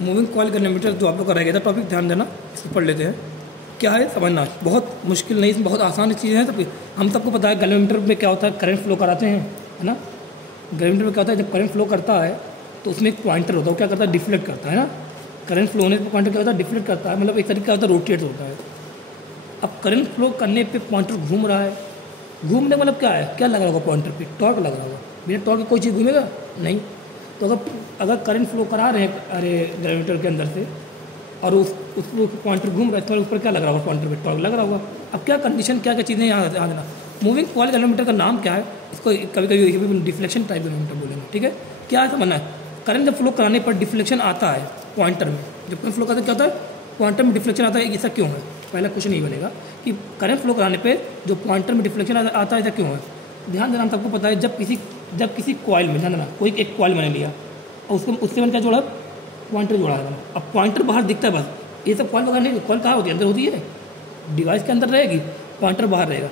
Moving coil galvanometer जो आप लोग का रह गया था टॉपिक, ध्यान देना, इसको पढ़ लेते हैं। क्या है समझना, बहुत मुश्किल नहीं, इसमें बहुत आसान चीज़ें हैं। सब हम सबको पता है गैल्वेनोमीटर में क्या होता है, करंट फ्लो कराते हैं, है ना। गैल्वेनोमीटर में क्या होता है, जब करंट फ्लो करता है तो उसमें एक पॉइंटर होता है, वो क्या करता है, डिफ्लेक्ट करता है ना। करंट फ्लो होने पर पॉइंटर क्या होता है, डिफ्लेक्ट करता है, मतलब एक तरीका होता है रोटेट होता है। अब करंट फ्लो करने पे पॉइंटर घूम रहा है, घूमने मतलब क्या है, क्या लगा होगा पॉइंटर पे, टॉर्क लगा होगा। बिना टॉर्क की कोई चीज़ घूमेगा नहीं। तो अगर करंट फ्लो करा रहे हैं अरे गैल्वेनोमीटर के अंदर से और उस पॉइंटर घूम रहा है तो उस पर क्या लग रहा होगा, पॉइंटर पे टॉर्क लग रहा होगा। अब क्या कंडीशन, क्या क्या चीज़ें यहाँ देना। मूविंग कॉइल गैल्वेनोमीटर का नाम क्या है, इसको कभी कभी डिफ्लेक्शन टाइप गैल्वेनोमीटर बोलेंगे, ठीक है। क्या है समझना है, करंट जब फ्लो कराने पर डिफ्लेक्शन आता है पॉइंटर में, जब करंट फ्लो करता है क्या होता है, पॉइंटर में डिफ्लेक्शन आता है, ऐसा क्यों है। पहला क्वेश्चन यही बनेगा कि करंट फ्लो कराने पे जो पॉइंटर में डिफ्लेक्शन आता है ऐसा क्यों है। ध्यान देना, हम सबको पता है जब किसी कॉइल में, ध्यान देना, कोई एक कॉइल मैंने लिया और उससे मैंने क्या जोड़ा, पॉइंटर जोड़ा है। अब पॉइंटर बाहर दिखता है बस, ये सब कॉइल वगैरह नहीं, कॉइल कहाँ होती है, अंदर होती है, डिवाइस के अंदर रहेगी, पॉइंटर बाहर रहेगा।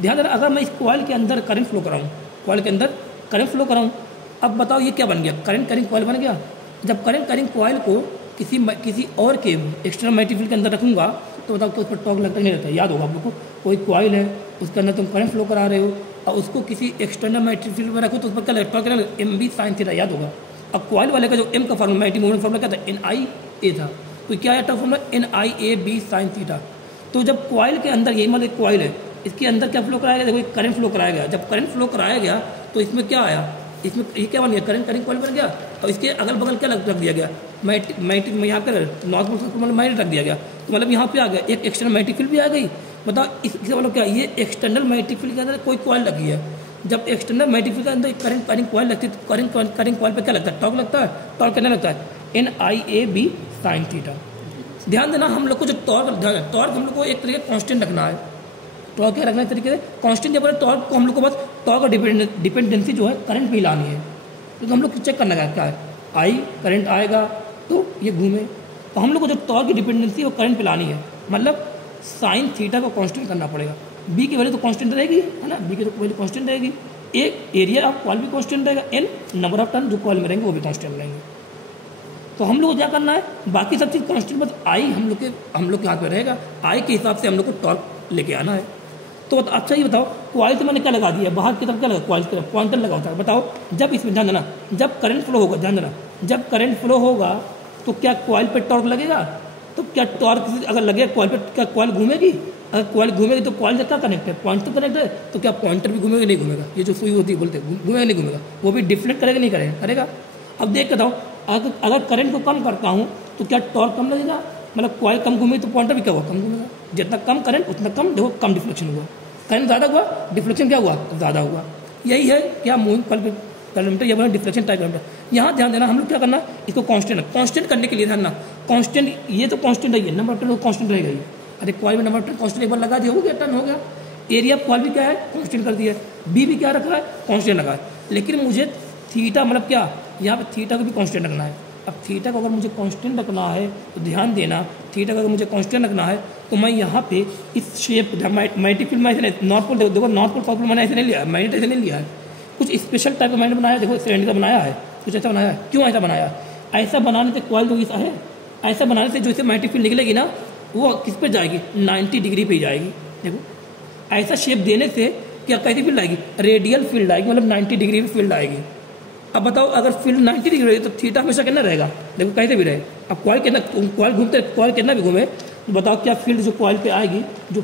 ध्यान देना, अगर मैं इस कॉइल के अंदर करंट फ्लो कराऊँ, कॉइल के अंदर करंट फ्लो कराऊँ, अब बताओ ये क्या बन गया, करंट कैरिंग कॉइल बन गया। जब करंट कैरिंग कॉइल को किसी और के एक्सटर्नल मैग्नेटिक फील्ड के अंदर रखूँगा तो बताओ तो उस पर टॉर्क लगता नहीं रहता। याद होगा आप लोग को, कोई कॉइल है उसके अंदर तुम करंट फ्लो करा रहे हो और उसको किसी एक्सटर्नल मैग्नेटिक फील्ड में रखो तो उस पर क्या लगता, टॉर्क क्या लगता, एम बी साइन थीटा, याद होगा। अब कॉइल वाले का जो एम का फॉर्मूला, मैग्नेटिक मोमेंट फॉर्मूला क्या था, एन आई ए था, तो क्या है formula, N I A B sine theta. तो जब कॉइल के अंदर, यही मतलब कॉइल है, इसके अंदर क्या फ्लो कराया गया, देखो करंट फ्लो कराया गया। जब करंट फ्लो कराया गया तो इसमें क्या आया, इसमें ये क्या बन गया, करंट कैरिंग कॉइल बन गया और इसके अगल बगल क्या रख दिया गया, मैग्नेटिक में यहाँ पर नॉर्थ पोल मतलब मैग्नेट रख दिया गया, तो मतलब यहाँ पे आ गया एक एक्सटर्नल मैग्नेटिक फील्ड भी आ गई। बताओ इसके मतलब क्या, ये एक्सटर्नल मैग्नेटिक फील्ड के अंदर कोई कॉइल लगी है। जब एक्सटर्नल मैग्नेटिक फील्ड के अंदर करंट कैरिंग कॉइल लगती है तो करंट कैरिंग कॉइल पे क्या लगता है, टॉर्क लगता है। टॉर्क कितना लगता है, N I A B sine theta. ध्यान देना, हम लोग को जो टॉर्क हम लोग को एक तरीके कांस्टेंट रखना है। टॉर्क क्या रखना है तरीके से कांस्टेंट, जब टॉर्क को हम लोग को बस टॉर्क का डिपेंडेंसी जो है करंट पे लानी है। तो हम लोग चेक करना है क्या है, आई करंट आएगा तो ये घूमे, तो हम लोग को जो टॉर्क की डिपेंडेंसी वो करंट पे लानी है, मतलब साइन थीटा को कांस्टेंट करना पड़ेगा। बी की वैल्यू तो कांस्टेंट रहेगी, है ना, बी की तो वैल्यू कांस्टेंट रहेगी। एक एरिया ऑफ कॉइल भी कांस्टेंट रहेगा, एन नंबर ऑफ टर्न जो कॉइल में रहेंगे वो भी कांस्टेंट रहेंगे। तो हम लोग को क्या करना है, बाकी सब चीज़ कांस्टेंट, बस आई हम लोग के हाथ में रहेगा, आई के हिसाब से हम लोग को टॉर्क लेके आना है। तो अच्छा ये बताओ, कॉइल से मैंने क्या लगा दिया, बाहर की तरफ क्या लगा, कॉइल की तरफ पॉइंटर लगा होता है। बताओ जब इसमें ध्यान देना, जब करंट फ्लो होगा, ध्यान देना, जब करंट फ्लो होगा तो क्या कॉइल पे टॉर्क लगेगा, तो क्या टॉर्क अगर लगेगा कॉइल पे, क्या कॉइल घूमेगी, अगर कॉइल घूमेगी तो कॉइल से क्या कनेक्ट है, पॉइंटर कनेक्ट है, तो क्या पॉइंटर भी घूमेगा नहीं घूमेगा, ये जो सुई होती है बोलते हैं घूमेगा नहीं घूमेगा, वो भी डिफ्लेक्ट करेगा नहीं करेगा। अब देख के बताओ, अगर करंट को कम करता हूँ तो क्या टॉर्क कम लगेगा, मतलब कॉइल कम घूमेगी तो पॉइंटर भी क्या हुआ, कम घूमेगा। जितना कम करंट उतना कम देखो कम डिफ्लेक्शन हुआ, करंट ज़्यादा हुआ डिफ्लेक्शन क्या हुआ, ज़्यादा हुआ। यही है क्या मूविंग कैलमीटर, या बोला डिफ्लेक्शन टाइप कैलमीटर। यहाँ ध्यान देना, हम लोग क्या करना, इसको कांस्टेंट करने के लिए ध्यान देना, कांस्टेंट ये तो कांस्टेंट है, नंबर ऑफ टर्न कांस्टेंट रहेगा ये। अरे कॉइल में नंबर ऑफ टर्न कांस्टेंट एक बार लगा दिया, हो गया, टर्न हो गया। एरिया ऑफ कॉइल भी क्या है, कांस्टेंट कर दिया, बी भी क्या रखा है, कांस्टेंट लगा है। लेकिन मुझे थीटा मतलब क्या, यहाँ पे थीटा को भी कांस्टेंट रखना है। अब थीटा को अगर मुझे कांस्टेंट रखना है तो ध्यान देना, थीटा को अगर मुझे कांस्टेंट रखना है तो मैं यहाँ पे इस शेप मैग्नेटिक फील्ड में ऐसे नहीं, नॉर्थ पोल देखो, नॉर्थ पोल साउथ पोल मैंने ऐसे नहीं लिया है, मैग्नेट ऐसे नहीं लिया है, कुछ स्पेशल टाइप का मैग्नेट बनाया, देखो सिलेंडर का बनाया है, कुछ ऐसा बनाया है। क्यों ऐसा बनाया, ऐसा बनाने से कॉइल जो ऐसा है, ऐसा बनाने से जो इसे मैग्नेटिक फील्ड निकलेगी ना वो किस पर जाएगी, 90 डिग्री पे जाएगी। देखो ऐसा शेप देने से क्या कैसी फील्ड आएगी, रेडियल फील्ड आएगी, मतलब 90 डिग्री की फील्ड आएगी। अब बताओ अगर फील्ड 90 डिग्री रहेगी तो थीटा हमेशा कितना रहेगा, देखो कैसे भी रहे। अब कॉइल घूमते, कॉइल कितना भी घूमे तो बताओ क्या फील्ड जो कॉइल पे आएगी, जो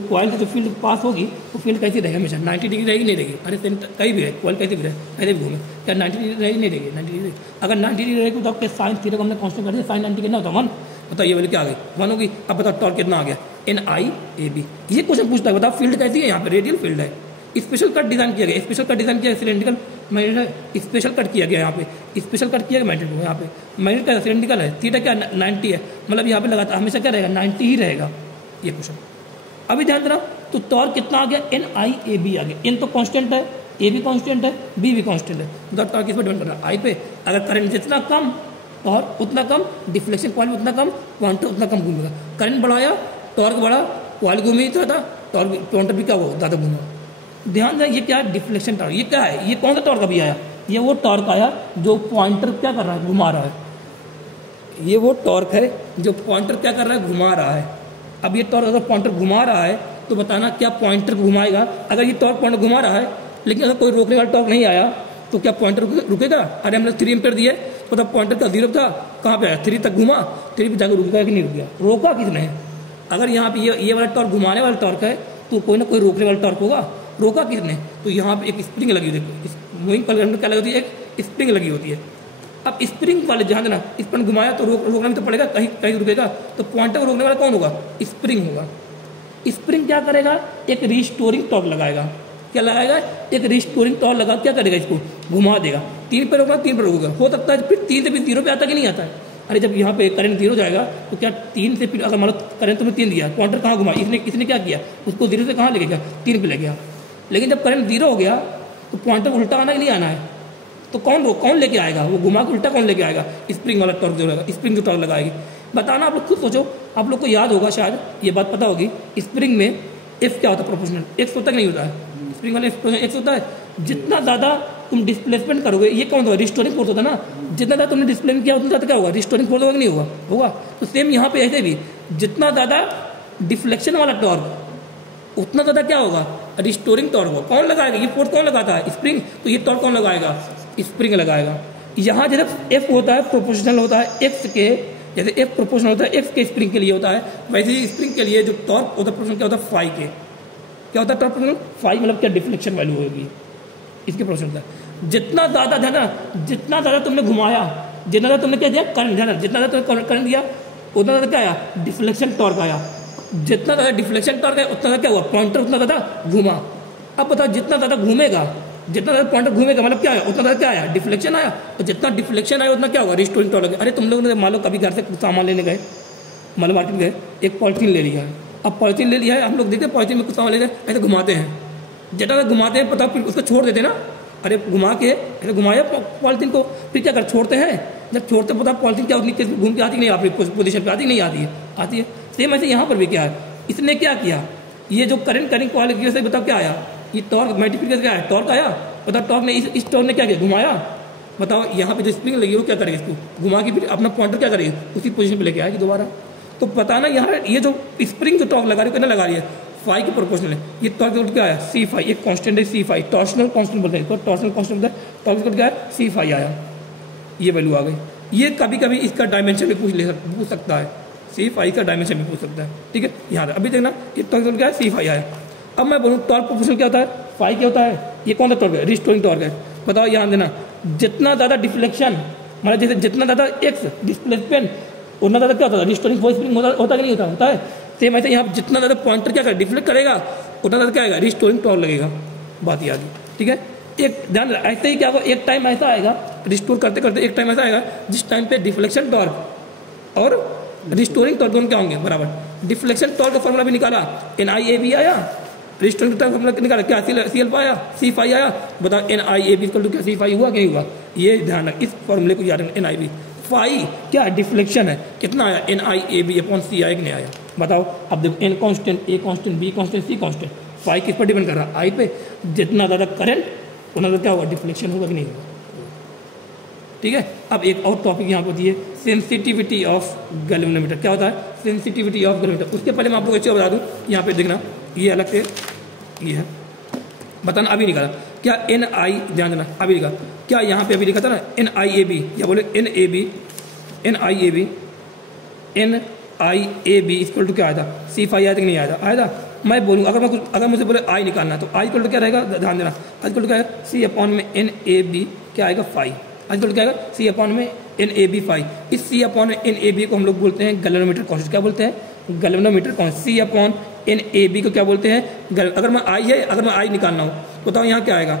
कॉइल की जो फील्ड पास होगी वो फील्ड कैसी रहेगी, हमेशा 90 डिग्री रहेगी नहीं रहेगी। अरे कहीं भी रहे कॉइल कैसे भी रहे, कैसे भी घूमे, क्या 90 डिग्री रहेगी नहीं रहेगी, 90 डिग्री। अगर 90 डिग्री रहेगी तो आपके साइन थीटा को हमने कांस्टेंट कर दिया, साइन 90 कितना होता है 1, बताओ ये वाली क्या आ गई 1 होगी। अब बताओ टॉर्क कितना आ गया, एन आई ए बी। ये क्वेश्चन पूछता है, बताओ फील्ड कैसी है, यहाँ पे रेडियल फील्ड है, स्पेशल कट डिजाइन किया गया, स्पेशल कट डिजाइन किया सिलेंड्रिकल मैग्नेट, स्पेशल कट किया गया यहाँ पे, स्पेशल कट किया गया मैग्नेट को, यहाँ पे मैग्नेट का सिलेंड्रिकल है, थीटा क्या 90 है, मतलब यहाँ पे लगाता हमेशा क्या रहेगा 90 ही रहेगा ये क्वेश्चन। अभी ध्यान देना, तो टॉर्क कितना आ गया, एन आई ए बी आ गया, एन तो कांस्टेंट है, ए भी कांस्टेंट है, बी भी कांस्टेंट है, तो टॉर्क किस पर डिपेंड कर रहा है, आई पे। अगर करंट जितना कम टॉर्क उतना कम, डिफ्लेक्शन कॉइल में उतना कम, पॉइंटर उतना कम घूमेगा। करंट बढ़ाया टॉर्क बढ़ा, कॉइल घूमी था, टॉर्क पॉइंटर भी क्या हुआ ज़्यादा घूमा। ध्यान दें, ये क्या है, डिफ्लेक्शन टॉर्क। ये क्या है, ये कौन सा टॉर्क अभी आया, ये वो टॉर्क आया जो पॉइंटर क्या कर रहा है, घुमा रहा है। ये वो टॉर्क है जो पॉइंटर क्या कर रहा है, घुमा रहा है। अब ये टॉर्क अगर पॉइंटर घुमा रहा है तो बताना क्या पॉइंटर घुमाएगा। अगर ये टॉर्क पॉइंटर घुमा रहा है लेकिन अगर कोई रोकने वाला टॉर्क नहीं आया तो क्या पॉइंटर रुकेगा? अरे हमने 3 एम्पीयर दिए तो तब पॉइंटर का 0 था, कहाँ पे आया 3 तक घुमा, 3 पे जाकर रुकेगा कि नहीं रुकेगा? रोका किसने है? अगर यहाँ पे ये वाला टॉर्क घुमाने वाला टॉर्क है तो कोई ना कोई रोकने वाला टॉर्क होगा। रोका किसने? तो यहाँ पे एक स्प्रिंग लगी हुई, देखो मूविंग कॉइल में क्या लगी होती है, एक स्प्रिंग लगी होती है। अब स्प्रिंग वाले ध्यान देना, स्प्रिंग घुमाया तो रोकना भी तो पड़ेगा, कहीं कहीं रुकेगा, तो पॉइंटर को रोकने वाला कौन होगा? स्प्रिंग होगा। स्प्रिंग क्या करेगा? एक रिस्टोरिंग टॉर्क लगाएगा। क्या लगाएगा? एक रिस्टोरिंग टॉर्क लगा क्या करेगा? इसको घुमा देगा। 3 पे रोकना, 3 पे रोकेगा। हो सकता है फिर 3 से फिर 0 पे आता कि नहीं आता है? अरे जब यहाँ पे करंट 0 जाएगा तो क्या 3 से फिर अगर मान लो करंट तुम्हें 3 दिया, पॉइंटर कहाँ घुमा, इसने क्या किया, उसको 0 से कहाँ ले गया? 3 पे ले गया। लेकिन जब करंट 0 हो गया तो पॉइंटर उल्टा आना कि नहीं आना है? तो कौन लेके आएगा? वो घुमा के उल्टा कौन लेके आएगा? स्प्रिंग वाला टॉर्क जो रहेगा, स्प्रिंग जो टॉर्क लगाएगी। बताना, आप लोग खुद सोचो। आप लोग को याद होगा शायद, ये बात पता होगी, स्प्रिंग में एफ क्या होता है? प्रोपोर्शनल। एक्स होता नहीं होता है? स्प्रिंग वाले एक्स होता है। जितना ज़्यादा तुम डिस्प्लेसमेंट करोगे, ये कौन होगा? रिस्टोरिंग फोर्स होता है ना। जितना ज़्यादा तुमने डिस्प्लेसमेंट किया उतना ज़्यादा क्या होगा? रिस्टोरिंग फोर्स होगा कि नहीं होगा? होगा। तो सेम यहाँ पे ऐसे भी जितना ज़्यादा डिफ्लेक्शन वाला टॉर्क उतना ज़्यादा क्या होगा? रिस्टोरिंग टॉर्क होगा। कौन लगाएगा? ये फोर्स कौन लगाता है? स्प्रिंग। तो ये टॉर्क कौन लगाएगा? स्प्रिंग लगाएगा। यहाँ जैसे एफ होता है प्रोपोर्शनल होता है एक्स के, जैसे एफ प्रोपोर्शनल होता है एक्स के स्प्रिंग के लिए होता है, वैसे ही स्प्रिंग के लिए जो टॉर्क होता है प्रोपोर्शनल क्या होता है? फाई के। क्या होता है टॉर्क प्रोपोर्शनल? फाई मतलब क्या? डिफ्लेक्शन वैल्यू होगी इसके प्रोपोर्शनल का। जितना ज़्यादा ध्यान, जितना ज़्यादा तुमने घुमाया, जितना ज़्यादा तुमने क्या दिया? करंट। ध्यान, जितना ज़्यादा तुमने करंट दिया उतना ज़्यादा क्या आया? डिफ्लेक्शन टॉर्क आया। जितना ज़्यादा डिफ्लेक्शन टॉर्क है उतना ज़्यादा क्या हुआ? पॉइंटर उतना ज़्यादा घूमा। अब बताओ, जितना ज़्यादा घूमेगा, जितना ज़्यादा पॉइंटर घूमेगा मतलब क्या आया? उतना ज़्यादा क्या आया? डिफ्लेक्शन आया। और जितना डिफ्लेक्शन आया उतना क्या होगा? Restoring torque. अरे तुम लोगों ने मान लो कभी घर से सामान लेने गए, मतलब मार्केट गए, एक पॉलिथीन ले लिया है। अब पॉलिथीन ले लिया है, हम लोग देखते हैं पॉलिथीन में कुछ सामान ले रहे हैं, ऐसे घुमाते हैं, जितना ज़्यादा घुमाते हैं पता फिर उसको छोड़ देते हैं ना। अरे घुमा के ऐसे घुमाया पॉलिथीन को, फिर क्या कर छोड़ते हैं। जब छोड़ते पता पॉलिथीन क्या नीचे घूम के आती नहीं, आप पोजीशन पे आती नहीं? आती है, आती है। सेम ऐसे यहाँ पर भी क्या है, इसने क्या किया, ये जो करंट कॉइल की वजह से बताओ क्या आया? ये टॉर्क मल्टीप्लिकेशन क्या है? टॉर्क आया। बताओ टॉर्क ने इस टॉर्क ने क्या किया? घुमाया। बताओ यहाँ पे जो स्प्रिंग लगी वो क्या करेगी? इसको घुमा के फिर अपना पॉइंटर क्या करेगी? उसी पोजीशन पे लेके आएगी दोबारा। तो बताना यहाँ ये जो स्प्रिंग जो टॉर्क लगा रही है कितना लगा रही है? फाई की प्रोपोर्शनल है। ये टॉर्क क्या आया? सी फाई। एक कांस्टेंट है सी फाई, टॉर्शनल कांस्टेंट बोलते हैं इसको। टॉर्शनल कांस्टेंट बोलते हैं, टॉर्क क्या है? सी फाई आया। ये वैल्यू आ गई। ये कभी कभी इसका डायमेंशन भी पूछ सकता है, सी फाई का डायमेंशन भी पूछ सकता है। ठीक है, यहाँ अभी देखना ये टॉर्क क्या है? सी फाई आया। अब मैं बोलूँ टॉर्क प्रोपोर्शनल क्या होता है? फाई क्या होता है? ये कौन सा टॉर्क है? रिस्टोरिंग टॉर्क है। बताओ यहाँ देना, जितना ज़्यादा डिफ्लेक्शन मतलब जैसे जितना ज़्यादा एक्स डिस्प्लेसमेंट उतना ज़्यादा क्या होता है? रिस्टोरिंग फोर्स होता कि नहीं होता? होता है। सेम ऐसे यहाँ जितना ज़्यादा पॉइंटर क्या करेगा? डिफ्लेक्ट करेगा, उतना ज़्यादा क्या आएगा? रिस्टोरिंग टॉर्क लगेगा। बात याद है, ठीक है। एक ध्यान, ऐसे ही क्या होगा, एक टाइम ऐसा आएगा रिस्टोर करते करते, एक टाइम ऐसा आएगा जिस टाइम पे डिफ्लेक्शन टॉर्क और रिस्टोरिंग टॉर्क दोनों क्या होंगे? बराबर। डिफ्लेक्शन टॉर्क का फॉर्मूला भी निकाला, NIAB आया। रिस्टोरिंग टॉर्क फॉर्मूला निकाला, क्या CL आया, C फाई आया। बताओ NIAB इक्वल टू क्या? C फाई हुआ क्या हुआ? ये ध्यान रख, इस फॉर्मूले को याद रखना। NIAB फाई क्या डिफ्लेक्शन है, कितना आया? NIAB अपॉन C आया कि नहीं आया? बताओ। अब देखो N constant, A constant, B constant, C constant. Phi किस पर डिपेंड कर रहा है? I पे। जितना ज़्यादा करंट उतना ज़्यादा क्या होगा? डिफ्लेक्शन होगा कि नहीं होगा? ठीक है। अब एक और टॉपिक यहाँ पर दिए, सेंसिटिविटी ऑफ गैल्वेनोमीटर। क्या होता है? Sensitivity of galvanometer. उसके पहले मैं आपको अच्छे बता दूँ, यहाँ पे देखना, ये अलग से ये है, बताना अभी निकाला क्या? NI, ध्यान देना, अभी लिखा क्या? यहाँ पे अभी लिखा था ना NIAB, या बोले NIAB इक्वल टू क्या आया था? C फाई आया था कि नहीं आया था? आया था। मैं बोलूँ अगर मुझे बोले I निकालना तो I इक्वल टू क्या रहेगा? ध्यान देना, I इक्वल टू क्या है? C अपॉन में NAB क्या आएगा? फाई। I इक्वल टू क्या आएगा? C अपॉन में NAB फाई। इस C अपॉन में NAB को हम लोग बोलते हैं गैल्वेनोमीटर कांस्टेंट। क्या बोलते हैं? Galvanometer constant. C upon NAB को क्या बोलते हैं? अगर मैं I है, अगर मैं I निकालना हो बताओ यहाँ क्या आएगा?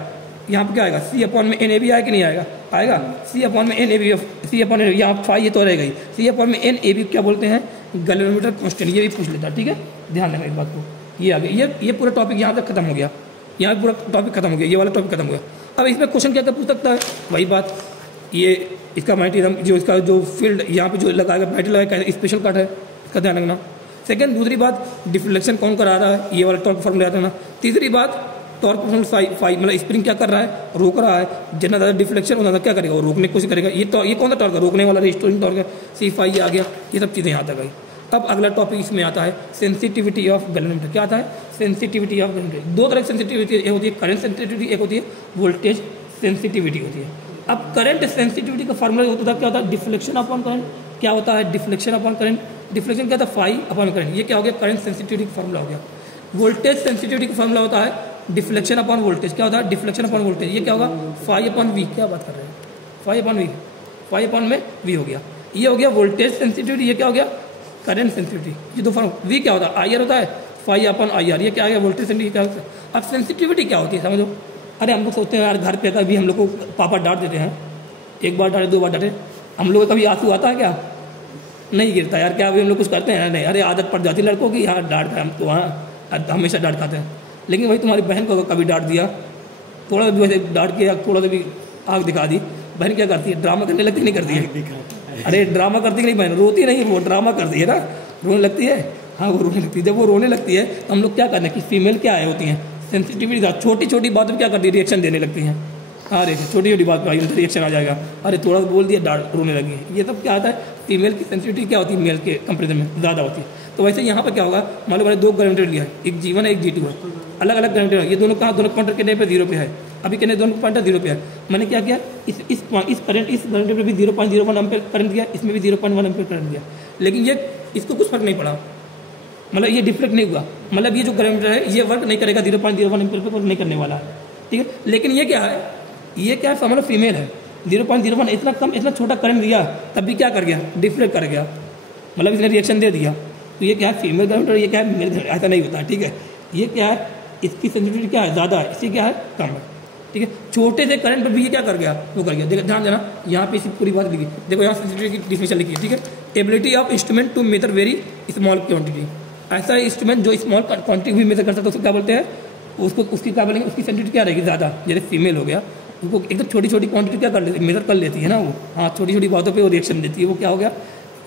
यहाँ पे क्या आएगा? C अपॉन में NAB आएगा कि नहीं आएगा? आएगा। C अपॉन में NAB, C अपॉन यहाँ फाई, ये तो रहेगा ही। C अपॉन में NAB क्या बोलते हैं? Galvanometer constant. ये भी पूछ लेता है, ठीक है, ध्यान रखना इस बात को। ये आ गया, ये पूरा टॉपिक यहाँ तक खत्म हो गया, यहाँ पूरा टॉपिक खत्म हो गया, ये वाला टॉपिक खत्म हो गया। अब इसमें क्वेश्चन क्या क्या पूछ सकता है? वही बात, ये इसका मैटेरियल जो इसका जो फील्ड यहाँ पे जो लगाएगा मैटेरियल लगाएगा स्पेशल कट है, इसका ध्यान रखना। सेकंड, दूसरी बात डिफ्लेक्शन कौन करा रहा है, ये वाला टॉपिक फॉर्मूला याद रखना। तीसरी बात टॉर्क प्रोपोर्शनल फाई मतलब स्प्रिंग क्या कर रहा है, रोक रहा है, जितना ज़्यादा डिफ्लेक्शन उतना ज़्यादा क्या करेगा, वो रोकने की कोशिश करेगा। ये कौन सा टॉर्क है, रोकने वाला रेस्टोरिंग टॉर्क है, सी फाई आ गया। ये सब चीज़ें यहाँ तक आई। अब अगला टॉपिक इसमें आता है सेंसिटिविटी ऑफ गैल्वेनोमीटर। क्या आता है, सेंसिटिविटी ऑफ गैल्वेनोमीटर। दो तरह की सेंसिटिविटी, एक होती है करंट सेंसिटिविटी, एक होती है वोल्टेज सेंसिटिविटी होती है। अब करंट सेंसिटिविटी का फार्मूला होता था, क्या होता है, डिफ्लेक्शन अपॉन करंट। क्या होता है, डिफ्लेक्शन अपॉन करंट। डिफ्लेक्शन क्या था, फाई अपॉन करंट। ये क्या हो गया, करंट सेंसिटिविटी का फार्मूला हो गया। वोल्टेज सेंसिटिविटी का फार्मूला होता है डिफ्लेक्शन अपॉन वोल्टेज। क्या होता है, डिफ्लेक्शन अपॉन वोल्टेज। ये क्या होगा, फाई अपॉन वी। क्या बात कर रहे हैं, phi upon V, phi upon में वी हो गया। ये हो गया वोल्टेज सेंसिटिविटी। ये क्या हो गया, करंट सेंसिटिविटी। ये दो फार्मूला। वी क्या होता है, आई आर होता है, फाई अपॉन आई आर। ये क्या आ गया, वोल्टेज सेंसिटिविटी। क्या होता है, अब सेंसिटिविटी क्या होती है समझो। अरे हम लोग सोचते हैं यार घर पे कभी हम लोग को पापा डांट देते हैं, एक बार डांटे, दो बार डांटे, हम लोग को कभी आंसू आता है क्या, नहीं गिरता यार। क्या अभी हम लोग कुछ करते हैं, नहीं। अरे आदत पड़ जाती है लड़कों की, यार डांट खाए हम तो, वहाँ हमेशा डांट खाते हैं। लेकिन वही तुम्हारी बहन को कभी डांट दिया, थोड़ा सा भी वैसे डांट के, थोड़ा सा भी आग दिखा दी, बहन क्या करती है, ड्रामा करने लगती नहीं करती है। अरे ड्रामा करती नहीं बहन, रोती नहीं, वो ड्रामा करती है ना, रोने लगती है। हाँ वो रोने लगती है। जब वो रोने लगती है तो हम लोग क्या करते हैं कि फीमेल क्या है होती हैं, सेंसिटिविटी, छोटी छोटी बात में क्या करती है, रिएक्शन देने लगती हैं। अरे छोटी छोटी बात पर रिएक्शन आ जाएगा, अरे थोड़ा बोल दिया डांट, रोने लगी। ये सब क्या आता है, फीमेल की सेंसिटिविटी क्या होती है, मेल के कंपेरिजन में ज़्यादा होती है। तो वैसे यहाँ पर क्या होगा, मान लो मैंने दो गैल्वेनोमीटर लिया है, एक G1 है, एक G2 है, अलग अलग गैल्वेनोमीटर। ये दोनों कहाँ, दोनों पॉइंटर कितने पे, 0 पे है। अभी कितने, दोनों पॉइंटर 0 पे है। मैंने क्या किया, इस करंट, इस गैल्वेनोमीटर पे भी 0.01 एम्पीयर करंट दिया, इसमें भी 0.1 एम्पीयर करंट दिया। लेकिन ये इसको कुछ फर्क नहीं पड़ा, मतलब ये डिफ्लेक्ट नहीं हुआ, मतलब ये जो गैल्वेनोमीटर है ये वर्क नहीं करेगा, 0.01 एम्पीयर पे वर्क नहीं करने वाला है, ठीक है। लेकिन ये क्या है, ये क्या है, मतलब फीमेल है, 0.01 इतना कम, इतना छोटा करंट दिया, तब भी क्या कर गया, डिफ्लेक्ट कर गया, मतलब इसने रिएक्शन दे दिया। तो ये क्या है, फीमेल गैल्वेनोमीटर, ये क्या है, मेल, ऐसा नहीं होता, ठीक है। ये क्या है, इसकी सेंसिटिविटी क्या है, ज़्यादा है, इसकी क्या है, कम है, ठीक है। छोटे से करंट पर भी ये क्या कर गया, वो कर गया। देखो ध्यान देना, यहाँ पे इसकी पूरी बात लिखी, देखो यहाँ सेंसिटिविटी की डिफिनेशन लिखी है, ठीक है। Ability of instrument to measure very small quantity. ऐसा इंस्ट्रूमेंट जो स्मॉल क्वांटिटी भी मेजर करता है तो उसको क्या बोलते हैं, उसको, उसकी क्या बोलेंगे, उसकी सेंसिटिविटी क्या रहेगी, ज़्यादा। जैसे फीमेल हो गया, उसको एकदम छोटी छोटी क्वांटिटी क्या कर लेती है, मेजर कर लेती है ना वो, हाँ छोटी छोटी बातों पे वो रिएक्शन देती है, वो क्या हो गया,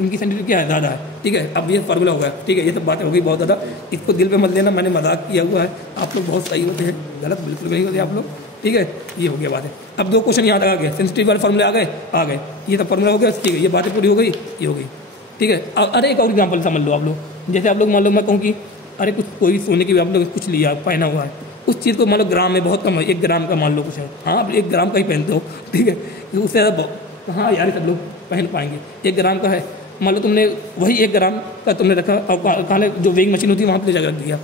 उनकी सेंसिटिविटी क्या है, ज़्यादा है, ठीक है। अब ये फार्मूला हो गया, ठीक है। ये सब बातें हो गई बहुत ज़्यादा, इसको दिल पे मत लेना, मैंने मजाक किया हुआ है। आप लोग बहुत सही होते हैं, गलत बिल्कुल नहीं होते आप लोग, ठीक है। ये हो गया बातें। अब दो क्वेश्चन यहाँ तक आ गए, सेंसिटिव वाले फार्मूले आ गए, ये सब फार्मूला हो गया, ठीक है। ये बातें पूरी हो गई, ये हो गई, ठीक है। अरे एक और एग्जाम्पल समझ लो आप लोग, जैसे आप लोग मान लो मैं कहूँ कि अरे कुछ कोई सोने की आप लोग कुछ लिया, पहना हुआ है, उस चीज़ को मान लो ग्राम में बहुत कम है, 1 ग्राम का मान लो कुछ है, हाँ आप 1 ग्राम का ही पहनते हो, ठीक है। उससे ज़्यादा हाँ यार सब लोग पहन पाएंगे, 1 ग्राम का है, मान लो तुमने वही 1 ग्राम का तुमने रखा और कहाँ जो वेइंग मशीन होती है वहाँ पर ले जाकर रख दिया,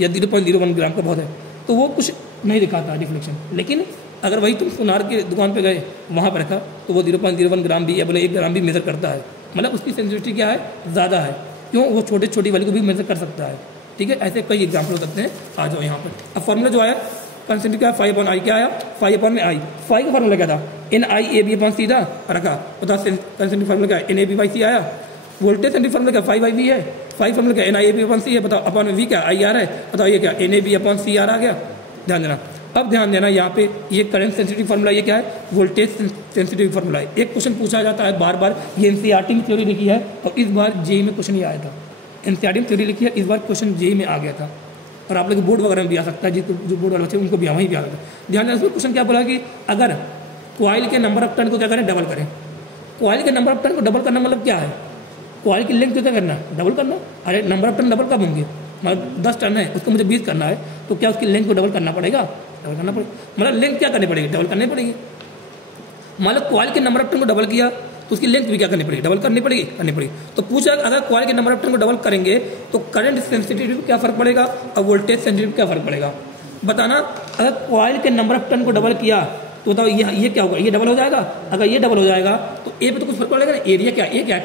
या 0.01 ग्राम का बहुत है, तो वो कुछ नहीं दिखाता डिफ्लेक्शन। लेकिन अगर वही तुम सुनार की दुकान पे गए, वहाँ पर रखा, तो वो 0.01 ग्राम भी या बोले 1 ग्राम भी मेजर करता है, मतलब उसकी सेंसिटिविटी क्या है, ज़्यादा है। क्यों, वो छोटे छोटी वाली को भी मेजर कर सकता है, ठीक है। ऐसे कई एग्जाम्पल हो सकते हैं, आ जाओ यहाँ पर। अब फॉर्मूला जो आया कंसेंट क्या है, 5/I क्या आया, 5/I। 5 का फॉर्मूला क्या था, NI/AB सीधा रखा, बता कंसेंट फार्मूला क्या है, NAB/C आया। वोल्टेज सेंसिटिव फार्मूला क्या, 5IV है, 5 फार्मूला क्या, NIAB/C है, बताओ अपॉन V क्या, IR है, बताओ ये क्या, NAB/CR आ गया। ध्यान देना, अब ध्यान देना यहाँ पे, ये करंट सेंसिटिव फार्मूला, ये क्या है, वोल्टेज सेंसिटिव फार्मूला है। एक क्वेश्चन पूछा जाता है बार बार, ये NCERT में थ्योरी लिखी है और इस बार JEE में क्वेश्चन ही आया था, NCERT में थ्योरी लिखी है, इस बार क्वेश्चन JEE में आ गया था, और आप लोग बोर्ड वगैरह में भी आ सकता है, जिसको जो बोर्ड वाले बच्चे उनको भी वहीं भी आ सकता है। ध्यान देना, उसमें क्वेश्चन क्या बोला कि अगर कॉइल के नंबर ऑफ टर्न को क्या करें, डबल करें। कॉइल के नंबर ऑफ टर्न को डबल करना मतलब क्या है, कॉइल की लेंथ को क्या करना, डबल करना। अरे नंबर ऑफ टर्न डबल कब होंगे, मतलब 10 टर्न है, उसको मुझे 20 करना है, तो क्या उसकी लेंथ को डबल करना पड़ेगा, डबल करना पड़ेगा, मतलब लेंथ क्या करनी पड़ेगी, डबल करनी पड़ेगी। मतलब कॉइल के नंबर ऑफ टर्न को डबल किया तो उसकी लेंथ भी क्या करनी पड़ेगी, डबल करनी पड़ेगी। तो पूछा अगर कॉइल के नंबर ऑफ टर्न को डबल करेंगे तो करंट सेंसिटिविटी क्या फर्क पड़ेगा और वोल्टेज सेंसिटिविटी क्या फर्क पड़ेगा, बताना। अगर कॉइल के नंबर ऑफ टर्न को डबल किया तो बताओ ये क्या होगा, ये डबल हो जाएगा। अगर ये डबल हो जाएगा तो ए पे तो कुछ फर्क पड़ेगा ना, एरिया क्या, ये क्या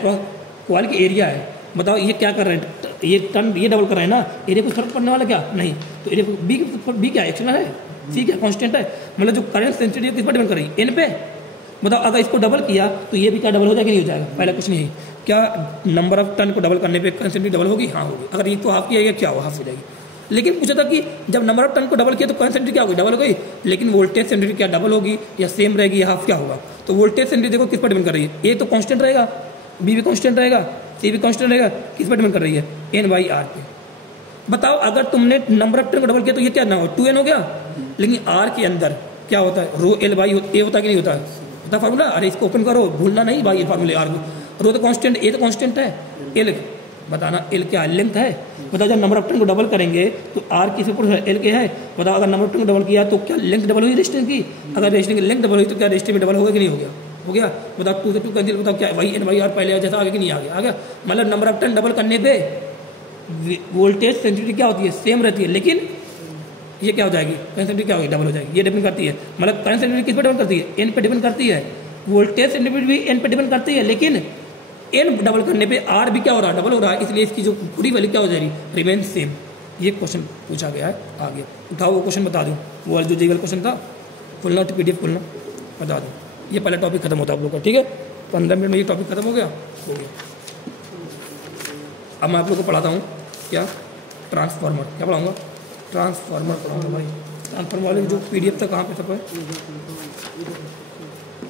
कॉइल की एरिया है, बताओ ये क्या कर रहे हैं, ये टर्न ये डबल कर रहे हैं ना, एरिया कुछ फर्क पड़ने वाला क्या नहीं। तो एरिया बी क्या एक्शनल है, सी क्या कांस्टेंट है, मतलब जो करंट सेंसिटिविटी किस पर डिपेंड कर रही है, एन पे। बताओ अगर इसको डबल किया तो ये भी क्या डबल हो जाएगा, नहीं हो जाएगा, पहला कुछ नहीं है। क्या नंबर ऑफ टर्न को डबल करने पे सेंसिटिविटी डबल होगी, हाँ होगी। अगर ये तो हाफ किया क्या हो, हाफ हो जाएगी। लेकिन पूछा था कि जब नंबर ऑफ टर्न को डबल किया तो सेंसिटिविटी क्या होगी, डबल हो गई। लेकिन वोल्टेज सेंसिटिविटी क्या डबल होगी या सेम रहेगी या हाफ क्या होगा। तो वोल्टेज सेंसिटिविटी देखो किस पर डिपेंड कर रही है, ए तो कांस्टेंट रहेगा, बी भी कांस्टेंट रहेगा, सी भी कांस्टेंट रहेगा, किस पर डिपेंड कर रही है, N/R पे। बताओ अगर तुमने नंबर ऑफ टर्न को डबल किया तो ये क्या ना हो, 2N हो गया, लेकिन आर के अंदर क्या होता है, रो एल बाई ए होता है कि नहीं होता है, होता फार्मूला। अरे इसको ओपन करो, भूलना नहीं भाई, ये फार्मूले आर को, रो तो कांस्टेंट, ए तो कांस्टेंट है, एल बताना एल क्या है, लेंथ है। बताओ जब नंबर ऑफ टर्न को डबल करेंगे तो आर किस ऊपर एल के है, बताओ अगर नंबर ऑफ टर्न को डबल किया तो क्या लेंथ डबल हुई रेजिस्टेंस की, अगर रेजिस्टेंस की लेंथ डबल हुई तो क्या रेजिस्टेंस में डबल होगा कि नहीं हो गया, हो गया। बताओ 2 से 2 कैंसिल, बताओ क्या वाई एन बाई आर पहले जैसा आगे कि नहीं आ गया, मतलब नंबर ऑफ टर्न डबल करने पे वोल्टेज सेंसिटिविटी क्या होती है, सेम रहती है, लेकिन ये क्या हो जाएगी, करंट सेंसिटिविटी क्या होगी, डबल हो जाएगी। ये डिपेंड करती है, मतलब करंट सेंसिटिविटी किस पर डिपेंड करती है, एन पे डिपेंड करती है, वोल्टेज सेंसिटिविटी भी एन पे डिपेंड करती है, लेकिन एन डबल करने पे आर भी क्या हो रहा है, डबल हो रहा है, इसलिए इसकी जो पूरी वैल्यू क्या हो जाएगी, रिमेन सेम। ये क्वेश्चन पूछा गया है आगे, उठाओ वो क्वेश्चन बता दूँ, वो जो जीगल क्वेश्चन था, खुलना तो PDF खुलना बता दूँ। ये पहला टॉपिक खत्म होता है आप लोग का, ठीक है, 15 मिनट में ये टॉपिक खत्म हो गया। अब मैं आप लोग को पढ़ाता हूँ क्या, ट्रांसफार्मर, क्या पढ़ाऊँगा, ट्रांसफार्मर पढ़ाऊँगा भाई। ट्रांसफार्मर वाले जो PDF था कहाँ पे सब है,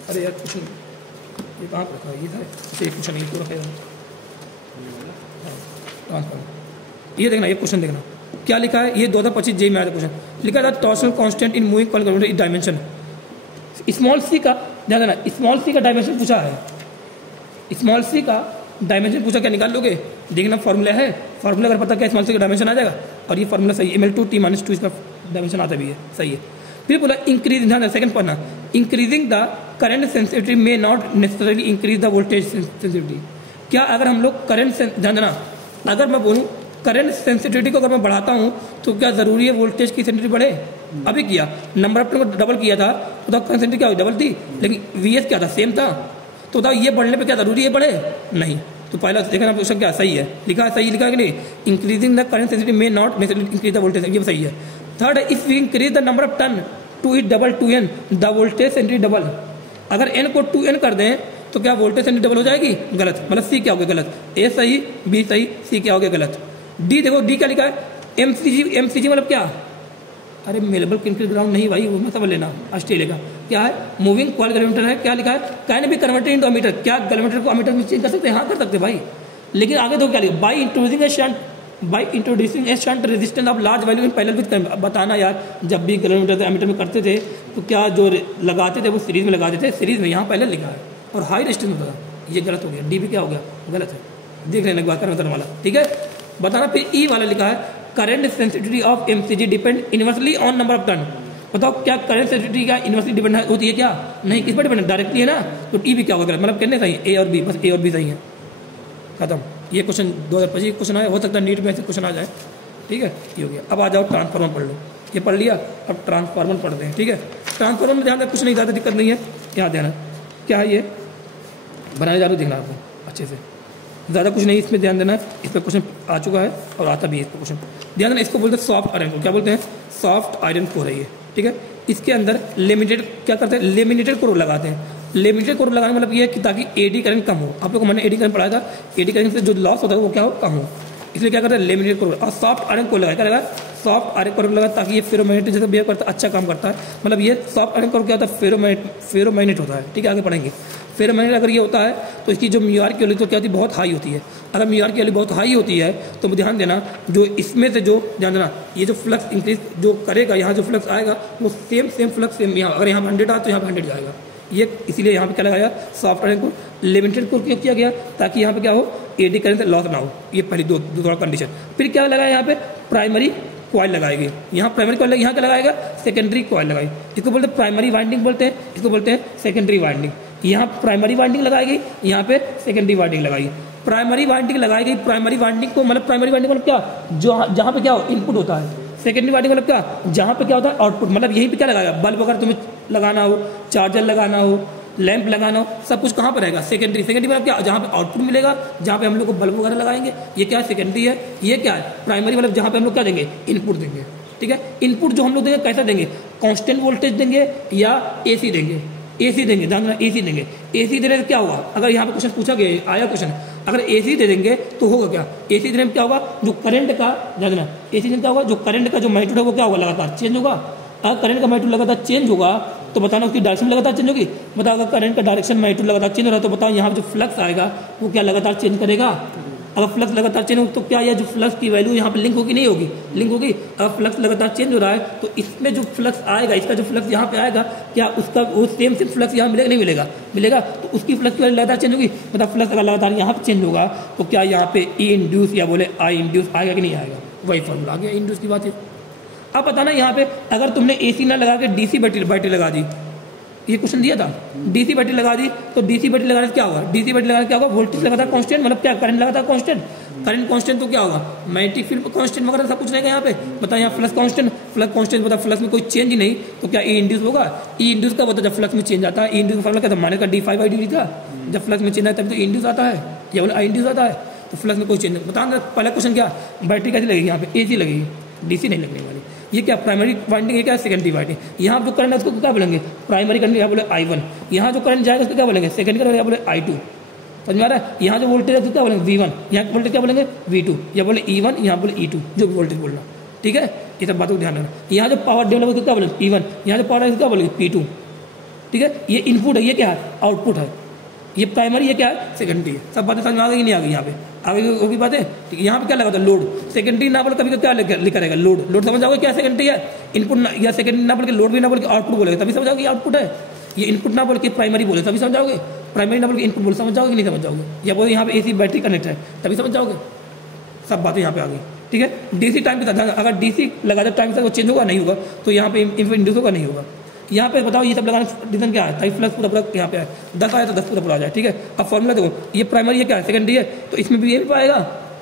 अरे यार कुछ ये कहाँ पर रखा है, ये था, अच्छा ये क्वेश्चन नहीं तो रखेगा। ट्रांसफार्मर, ये देखना, ये क्वेश्चन देखना क्या लिखा है, ये 2025 जेई में आया था क्वेश्चन, लिखा था torsional constant in moving coil conductor dimension. Small c का ध्यान देना, स्मॉल सी का डायमेंशन पूछा है, स्मॉल सी का डायमेंशन पूछा, क्या निकाल लोगे, देखना फॉर्मूला है, फॉर्मूला अगर पता क्या स्मॉल सी का डायमेंशन आ जाएगा, और ये फॉर्मूला सही है, ml2t-2 इसका डायमेंशन आता भी है, सही है। फिर बोला इंक्रीज, ध्यान सेकंड पढ़ना, increasing the current sensitivity may not necessarily increase the voltage sensitivity. क्या अगर हम लोग करंट, ध्यान देना, अगर मैं बोलूँ करंट सेंसिटिविटी को अगर मैं बढ़ाता हूँ तो क्या जरूरी है वोल्टेज की सेंसिटिविटी बढ़े, अभी किया नंबर ऑफ टर्न को डबल किया था तो करंट सेंसिटिविटी क्या हुई, डबल थी, लेकिन VS क्या था, सेम था, तो बताओ ये बढ़ने पे क्या जरूरी है बढ़े, नहीं। तो पहला देखना क्वेश्चन क्या सही है, लिखा है सही लिखा है कि नहीं, increasing the current sensitivity may not necessarily increase the voltage, ये सही है। Third, if we increase the number of turn to it double to N the voltage sensitivity double, अगर n को 2n कर दें तो क्या वोल्टेज सेंसिटिविटी डबल हो जाएगी, गलत, मतलब सी क्या हो गया गलत, ए सही बी सही सी क्या हो गया गलत। डी देखो, डी क्या लिखा है, MCG मतलब क्या, अरे मेलेबल कंक्रीट ग्राउंड नहीं भाई, वो मैं समझ लेना, ऑस्ट्रेलिया का क्या है, मूविंग कॉइल गैल्वेमीटर है, क्या लिखा है, can be converted into ammeter, क्या गैल्वेमीटर को अमीटर में चेंज कर सकते हैं, हाँ कर सकते हैं भाई, लेकिन आगे तो क्या लिखा, by introducing A shunt resistance of large value in parallel with current. बताना यार, जब भी गैल्वेमीटर अमीटर में करते थे तो क्या जो लगाते थे वो सीरीज में लगाते थे, सीरीज में यहाँ पहले लिखा है, और हाई रेजिस्टेंस होता था, ये गलत हो गया, डी भी क्या हो गया, गलत है, देख लेना एक बार करंट वाला, ठीक है। बताना फिर ई वाला लिखा है, current sensitivity of MCG depend inversely on number of turn. बताओ क्या करंट सेंसिटिविटी क्या इनवर्सली डिपेंड होती है, क्या नहीं, किस पर डिपेंड, डायरेक्टली है ना, तो ई भी क्या होगा, मतलब कहने सही ए और बी, बस ए और बी सही है, खत्म। ये क्वेश्चन 2025 क्वेश्चन आया, हो सकता है नीट में ऐसे क्वेश्चन आ जाए, ठीक है, ये हो गया। अब आ जाओ ट्रांसफार्मर पढ़ लो, ये पढ़ लिया, अब ट्रांसफार्मर पढ़ते हैं, ठीक है। ट्रांसफार्मर में ध्यान दें, कुछ नहीं, ज़्यादा दिक्कत नहीं है, यहाँ ध्यान क्या है, ये बनाने जा रहे हो, देखना आपको अच्छे से, ज़्यादा कुछ नहीं इसमें ध्यान देना है, इस पर क्वेश्चन आ चुका है और आता भी है इस पर क्वेश्चन, ध्यान देना। इसको बोलते हैं सॉफ्ट आयरन कोर, क्या बोलते हैं, सॉफ्ट आयरन कोर है ये, ठीक है। इसके अंदर लेमिनेटेड क्या करते हैं, लेमिनेटेड कोर लगाते हैं। लेमिनेटेड कोर लगाने मतलब ये है कि ताकि एडी करंट कम हो, आप लोग को मैंने एडी करंट पढ़ाया था, एडी करंट से जो लॉस होता है वो क्या हो, कम हो, इसलिए क्या करते हैं लेमिनेटेड कोर। और सॉफ्ट आयरन कोर लगाया, क्या लगा, सॉफ्ट आयरन कोर लगा, ताकि ये फेरोमैग्नेटिक जैसे बिहेव करता है, अच्छा काम करता है, मतलब ये सॉफ्ट आयरन कोर क्या होता है, फेरोमैग्नेट होता है, ठीक है, आगे पढ़ेंगे। फेरोमैग्नेट अगर ये होता है तो इसकी जो म्यूआर की वैल्यू तो क्या होती है, बहुत हाई होती है। अगर म्यूआर की वैल्यू बहुत हाई होती है तो ध्यान देना, जो इसमें से जो ध्यान देना, ये जो फ्लक्स इंक्रीज जो करेगा, यहाँ जो फ्लक्स आएगा वो सेम फ्लक्स सेम यहाँ, अगर यहाँ 100 आए तो यहाँ 100 जाएगा, ये इसीलिए यहाँ पे क्या लगाया, सॉफ्ट आयरन को लिमिटेड को क्यों किया गया, ताकि यहाँ पे क्या हो, एडी करंट से लॉस ना हो, ये पहली दो कंडीशन। फिर क्या लगाया, यहाँ पे प्राइमरी कॉइल लगाएगी, यहाँ प्राइमरी कॉइल, यहाँ क्या लगाएगा, सेकेंडरी कॉइल लगाई, इसको बोलते हैं प्राइमरी वाइंडिंग बोलते हैं, इसको बोलते हैं सेकेंडरी वाइंडिंग। यहाँ प्राइमरी वाइंडिंग लगाएगी, यहाँ पे सेकेंडरी वाइंडिंग लगाई, प्राइमरी वाइंडिंग लगाएगी, प्राइमरी वाइंडिंग को मतलब प्राइमरी वाइंडिंग मतलब क्या, जो जहाँ पे क्या हो इनपुट होता है, सेकेंडरी वाइंडिंग मतलब क्या, जहाँ पे क्या होता है आउटपुट, मतलब यहीं पे क्या लगाएगा, बल्ब अगर तुम्हें लगाना हो, चार्जर लगाना हो, लैंप लगाना हो, सब कुछ कहाँ पर रहेगा, सेकेंडरी। सेकेंडरी मतलब क्या, जहाँ पे आउटपुट मिलेगा, जहाँ पे हम लोग को बल्ब वगैरह लगाएंगे, ये क्या है, सेकेंडरी है। ये क्या है, प्राइमरी मतलब जहाँ पे हम लोग क्या देंगे, इनपुट देंगे, ठीक है। इनपुट जो हम लोग देंगे कैसा देंगे, कांस्टेंट वोल्टेज देंगे या AC देंगे, AC देंगे, ध्यान रखना AC देंगे। AC देने से क्या होगा, अगर यहाँ पे क्वेश्चन पूछा गया, आया क्वेश्चन, अगर AC दे देंगे तो होगा क्या, AC देने में क्या होगा, जो करंट का, ध्यान देना, AC देने क्या होगा, जो करंट का जो मैग्नीट्यूड है वो क्या होगा, लगातार चेंज होगा। अगर करंट का मैग्नीट्यूड लगातार चेंज होगा तो बताना उसकी डायरेक्शन लगातार चेंज होगी। बताओ अगर करंट का डायरेक्शन मैग्नीट्यूड लगातार चेंज हो रहा है तो बताओ यहाँ जो फ्लक्स आएगा वो क्या लगातार चेंज करेगा, अगर फ्लक्स लगातार चेंज हो तो क्या यह जो फ्लक्स की वैल्यू यहाँ पे लिंक होगी, नहीं होगी, लिंक होगी। अगर फ्लक्स लगातार चेंज हो रहा है तो इसमें जो फ्लक्स आएगा, इसका जो फ्लक्स यहाँ पे आएगा, क्या उसका वो सेम फ्लक्स यहाँ मिलेगा, नहीं मिलेगा, मिलेगा। तो उसकी फ्लक्स की वैल्यू लगातार चेंज होगी, मतलब फ्लक्स अगर लगातार यहाँ पे चेंज होगा तो क्या यहाँ पे ई इंड्यूस या बोले आई इंड्यूस आएगा कि नहीं आएगा, वही फॉर्मूला आ गया इंड्यूस की बात है। अब बताना यहाँ पे अगर तुमने एसी ना लगा के डीसी बैटरी लगा दी, ये क्वेश्चन दिया था, डीसी बैटरी लगा दी तो डीसी बैटरी लगाने से क्या होगा, डीसी बैटरी लगाने से क्या होगा, वोल्टेज लगातार कांस्टेंट, मतलब क्या करंट लगातार कांस्टेंट, करंट कांस्टेंट तो क्या होगा, मैग्नेटिक फील्ड कांस्टेंट वगैरह सब कुछ रहेगा यहाँ पे। बताओ यहाँ फ्लक्स कांस्टेंट बता, फ्लक्स में कोई चेंज ही नहीं तो क्या ई इंड्यूस होगा। ई इंड्यूस का बता जब फ्लक्स में चेंज आता है, ई इंड्यूस का फॉर्मूला क्या था, माने का d∅dt था। जब फ्लक्स में चेंज आता है तभी तो इंड्यूस आता है, या बोले आई इंड्यूस आता है। तो फ्लक्स में कोई चेंज नहीं। बताना पहला क्वेश्चन क्या, बैटरी कैसी लगेगी, यहाँ पे एसी लगेगी, डीसी नहीं लगने वाली। ये क्या प्राइमरी वाइंडिंग, ये क्या सेकेंडरी वाइंडिंग। यहाँ जो करंट है उसको क्या बोलेंगे, प्राइमरी करंट, यहाँ बोले I1। यहाँ जो करंट जाएगा उसको क्या बोलेंगे, सेकेंडरी करंट, यहाँ बोले I2। समझ में आ रहा है। यहाँ जो वोल्टेज है उसको क्या बोलेंगे V1, यहाँ वोल्टेज क्या बोलेंगे V2, या बोले E1, यहाँ बोले E2, जो भी वोल्टेज बोलना, ठीक है। ये सब बातों को ध्यान रखना। यहाँ जो पावर डेवलप उसको क्या बोलेंगे P1, यहाँ जो पावर है क्या बोलेंगे P2, ठीक है। ये इनपुट है, ये क्या है आउटपुट है, ये प्राइमरी, ये क्या है सेकेंडरी है। सब बातें समझ में आ गई नहीं आ गई, यहाँ पे आगे वो भी बातें, ठीक है। यहाँ पे क्या लगा था लोड, सेकेंडरी ना बोल कभी क्या लिखा रहेगा लोड समझ जाओगे क्या सेकेंडरी है, इनपुट या सेकेंडरी ना बोल के लोड भी ना बोल के आउटपुट बोलेगा तभी समझ जाओगे आउटपुट है। ये इनपुट ना बोल के प्राइमरी बोले तभी समझ जाओगे, प्राइमरी ना बोल के इनपुट बोले समझ जाओगे नहीं समझ जाओगे, या बोले यहाँ पे एसी बैटरी कनेक्ट है तभी समझ जाओगे। सब बातें यहाँ पे आ गई, ठीक है। डीसी टाइम पे था, अगर डीसी लगा दे टाइम से वो चेंज होगा नहीं होगा तो यहाँ पे इंड्यूस होगा नहीं होगा। यहाँ पे बताओ ये सब लगाने रीजन क्या है, ताकि फ्लक्स पूरा यहाँ पे है 10 आया तो 10 पूरा आ जाए, ठीक है। अब फॉर्मूला देखो, ये प्राइमरी है क्या है सेकेंडरी है, तो इसमें भी ये भी पाएगा,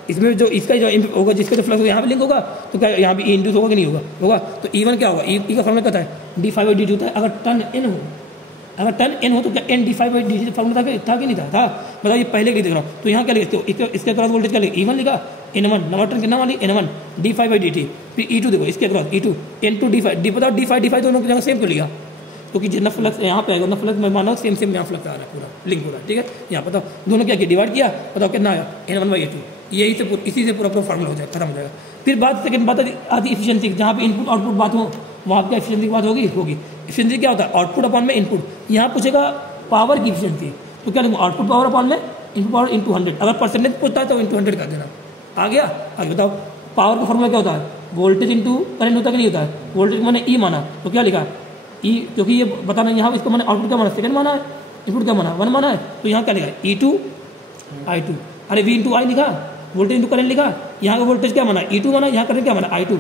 इसमें जो इसका जो होगा जिसका जो फ्लक्स यहाँ पे लिंक होगा तो क्या यहाँ पे इंड्यूस होगा कि नहीं होगा, होगा। तो E1 क्या होगा, ई का फॉर्मूला क्या है d∅dt होता है। अगर टर्न n हो, अगर टर्न n हो तो क्या n d∅dt फॉर्मूला था कि नहीं था। बताओ ये पहले की देख रहा हूँ, तो यहाँ क्या लिखते हो, इसके क्रॉस वोल्टेज क्या लिखा E1 लिखा, N1 नंबर टर्न कितना वाली N1 d∅ dt, फिर E2 देखो इसके क्रॉस E2 N2 d∅, बताओ d∅ दोनों की जगह सेम क्यों लिया, क्योंकि जितना फ्लक्स यहाँ पे आएगा उतना फ्लक्स में मानो सेम यहाँ फ्लक्स आ रहा है, पूरा लिंक हो रहा है, ठीक है। यहाँ बताओ दोनों क्या किया, डिवाइड किया, बताओ कितना आया N1/A2, यही से इसी से पूरा फार्मूला हो जाएगा, खत्म हो जाएगा। फिर बात सेकंड बात आती इफिशिएंसी, जहाँ पे इनपुट आउटपुट बात हो वहाँ क्या इफिशिएंसी की बात होगी। इफिशिएंसी क्या होता है, आउटपुट अपॉन में इनपुट। यहाँ पूछेगा पावर की इफिशिएंसी, तो क्या लिखूँ आउटपुट पावर अपॉन में इनपुट पावर इंटू 100। अगर परसेंटेज पूछता है तो इंटू 100 कर देना, आ गया। आगे बताओ पावर का फॉर्मूला क्या होता है, वोल्टेज इंटू करंट होता है कि नहीं होता है। वोल्टेज मैंने ई माना तो क्या लिखा ई, क्योंकि ये बताना यहाँ इसको मैंने आउटपुट क्या माना, सेकंड माना है, इनपुट क्या माना 1 माना है, तो यहाँ क्या लिखा E2 I2, अरे V इंटू आई लिखा, वोल्टेज इंटू करंट लिखा। यहाँ का वोल्टेज क्या माना E2 माना, यहाँ करंट क्या माना I2,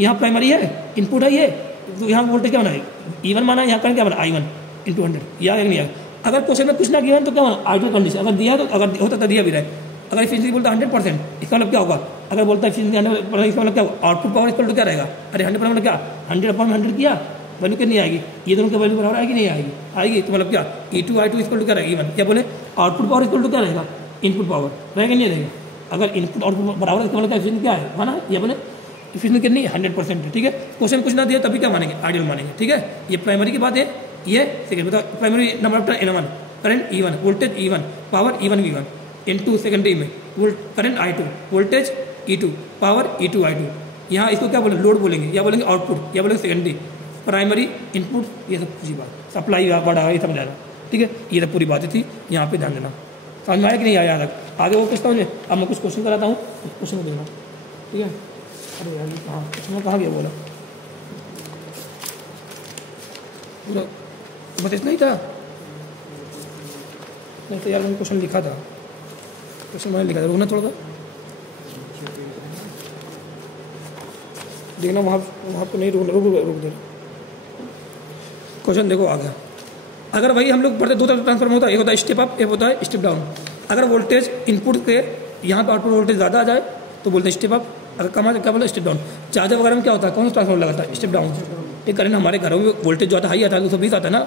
यहाँ प्राइमरी है इनपुट है ये, तो यहाँ वोल्टेज क्या माना E1 माना, यहाँ करंट क्या माना I1 इंटू 100, या नहीं आएगा। अगर क्वेश्चन में कुछ ना किया तो क्या माना आइडियल कंडीशन, अगर दिया तो अगर होता तो दिया भी रहे। अगर इफिशिएंसी बोलता 100%, इसका मतलब क्या होगा, अगर बोलता है इफिशिएंसी 100%, इसका मतलब क्या होगा आउटपुट पावर इक्वल टू क्या रहेगा, अरे 100% मतलब क्या 100/100 किया, वैल्यू कितनी आएगी, ये दोनों की वैल्यू बराबर आएगी नहीं आएगी, आएगी। तो मतलब क्या E2 I2 इक्वल टू क्या रहेगा E1, क्या बोले आउटपुट पावर इक्वल टू क्या रहेगा इनपुट पावर, रहेगा नहीं रहेगा। अगर इनपुट आउटपुट बराबर इसका मतलब इफिशिएंसी क्या है माना, ये बोले इफिशिएंसी कितनी 100% है, ठीक है। क्वेश्चन कुछ ना दिया तभी क्या मानेंगे आइडियल मानेंगे, ठीक है। ये प्राइमरी की बात है, ये सेकंड बताओ primary number of N1 current E1 voltage E1 power E1 V1 into secondary में current I2 voltage E2 power E2 I2। यहाँ इसको क्या बोलेंगे लोड बोलेंगे, या बोलेंगे आउटपुट, या बोलेंगे सेकेंडरी, प्राइमरी इनपुट, ये सब पूरी बात सप्लाई बढ़ा ये सब जाएगा, ठीक है। ये सब पूरी बातें थी, यहाँ पे ध्यान देना। समझ में आया कि नहीं आया तक, आगे वो पूछता हूँ। अब मैं कुछ क्वेश्चन कराता हूँ, क्वेश्चन देना, ठीक है। अरे यार कहाँ क्वेश्चन कहाँ गया बोला, पूरा बस इतना ही था नहीं तो यार मैंने क्वेश्चन लिखा था, क्वेश्चन मैंने लिखा था, रुकना थोड़ा सा देखना, वहाँ पर नहीं रुक दे। क्वेश्चन देखो आ गया। अगर वही हम लोग पढ़ते दो तरह ट्रांसफार्मर होता है, एक होता है स्टेप अप, एक होता है स्टेप डाउन। अगर वोल्टेज इनपुट के यहाँ पर आउटपुट वोल्टेज ज़्यादा आ जाए तो बोलते हैं स्टेप अप, अगर कम आ जाए क्या बोलते हैं स्टेप डाउन। चार्जर वगैरह में क्या होता है, कौन सा ट्रांसफार्मर लगाता है स्टेप डाउन। एक करंट हमारे घरों में वोल्टेज जो आता है हाई आता है 220 आता है ना,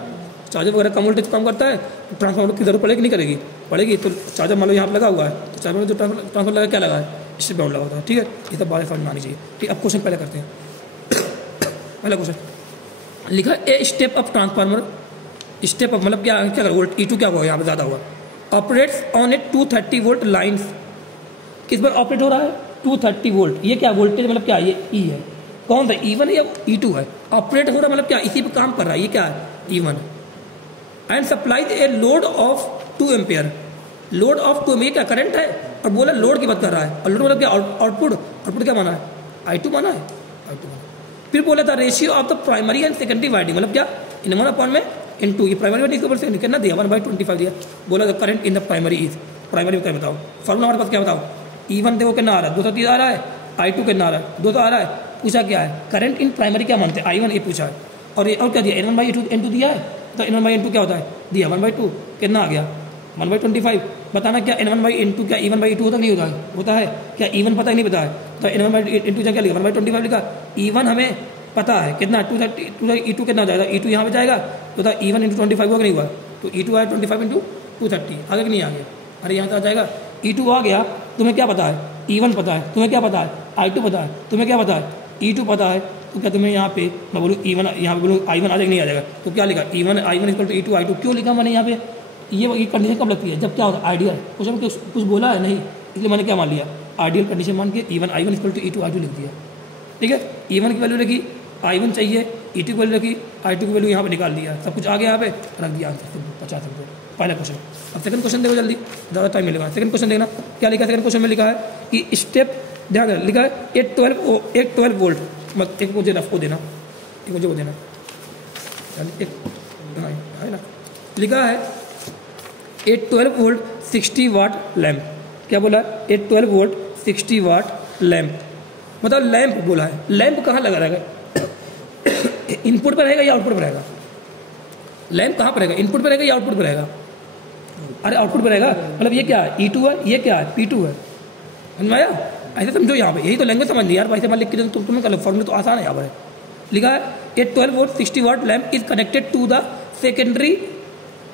चार्जर वगैरह कम वोल्टेज कम करता है तो ट्रांसफार्मर की जरूरत पड़ेगी नहीं करेगी, पड़ेगी। तो चार्जर मान लो यहाँ पर लगा हुआ है तो चार्जर में जो ट्रांसफार्मर लगा क्या लगा है स्टेप डाउन लगा होता है, ठीक है। ये सब बातें समझ में आनी चाहिए, ठीक। अब क्वेश्चन पहले करते हैं। पहला क्वेश्चन लिखा a step up transformer, step up मतलब क्या वोल्ट E2 क्या हुआ यहाँ पे ज़्यादा हुआ, operates on A 230 volt lines. किस पर ऑपरेट हो रहा है 230 वोल्ट, ये क्या वोल्टेज मतलब क्या ये E है, कौन सा E1 है या E2 है, ऑपरेट हो रहा है मतलब क्या इसी पे काम कर रहा है, ये क्या है E1। And supplies a load of 2 ampere, load of two में क्या करंट है, और बोला लोड की बात कर रहा है, और लोड मतलब क्या आउटपुट, आउटपुट क्या माना है, I2 माना है, I2 माना। फिर बोला था ratio of the primary and secondary winding, मतलब क्या इन 1 अपॉन में इन 2, ये प्राइमरी वाइंडिंग के ऊपर कितना दिया 1/25 दिया। बोला था current in the primary is, primary में क्या बताओ, फॉर्मूला हमारे पास क्या बताओ, E1 देखो कितना आ रहा है 230 आ रहा है, I2 कितना आ रहा है 200 आ रहा है। पूछा क्या है करंट इन प्राइमरी क्या मानते हैं I1, ये पूछा है, और ये और क्या दिया N1/N2 दिया है, तो N1/N2 क्या होता है दिया 1/2, कितना आ गया 1/25। बताना क्या N1/N2 क्या E1/E2 होता नहीं होता है, होता है क्या E1 पता ही नहीं पता है, तो N1/N2 क्या लिखा 1/25 लिखा। E1 हमें पता है कितना 230, E2 कितना हो जाएगा, E2 यहाँ पे जाएगा तो E1 × 25 हुआ कि नहीं हुआ, तो E2 आया 25 × 230, आगे कि नहीं आ गया, अरे यहाँ से आ जाएगा। E2 आ गया, तुम्हें क्या पता है E1 पता है, तुम्हें क्या पता है I2 पता है, तुम्हें क्या पता है E2 पता है, तो क्या तुम्हें यहाँ पे मैं बोलूँ E1 यहाँ पे बोलूँ I1 आ जाएगा नहीं आ जाएगा, तो क्या लिखा I1 = E2 I2, क्यों लिखा मैंने यहाँ पे, ये कंडीशन कब लगती है जब क्या होता है आइडियल, कुछ बोला है नहीं, इसलिए मैंने क्या मान लिया आइडियल कंडीशन मान के I1 = E2 I2 लिख दिया। ठीक है, E1 की वैल्यू रखी, I1 चाहिए, E2 की वैल्यू रखी, I2 की वैल्यू यहाँ पे निकाल दिया, सब कुछ आ गया यहाँ पे रख दिया आंसर 50 रुपये, पहला क्वेश्चन। अब सेकंड क्वेश्चन देखो जल्दी, ज़्यादा टाइम मिलेगा। सेकंड क्वेश्चन देखना क्या लिखा है, सेकंड क्वेश्चन में लिखा है कि स्टेप ध्यान देना, लिखा है एक 12 वोल्ट, मत एक मुझे रफ को देना, एक मुझे वो देना, एक है ना, लिखा है 12 वोल्ट 60 वाट लैम्प, क्या बोला है 12 वोल्ट 60 वाट लैम्प, मतलब लैम्प बोला है, लैम्प कहाँ लगा रहेगा इनपुट पर रहेगा या आउटपुट पर रहेगा, लैम्प कहाँ पर रहेगा इनपुट पर रहेगा या आउटपुट पर रहेगा, अरे आउटपुट पर रहेगा, मतलब ये क्या है E2 है, ये क्या है P2 है, समझ में आया, ऐसे समझो यहाँ पे, यही तो लैंग्वेज समझ ली यार, वैसे मान लिख के तुम्हें कल फॉर्मूला तो आसान है यहाँ पर, लिखा है 12 volt 60 watt lamp is connected to the secondary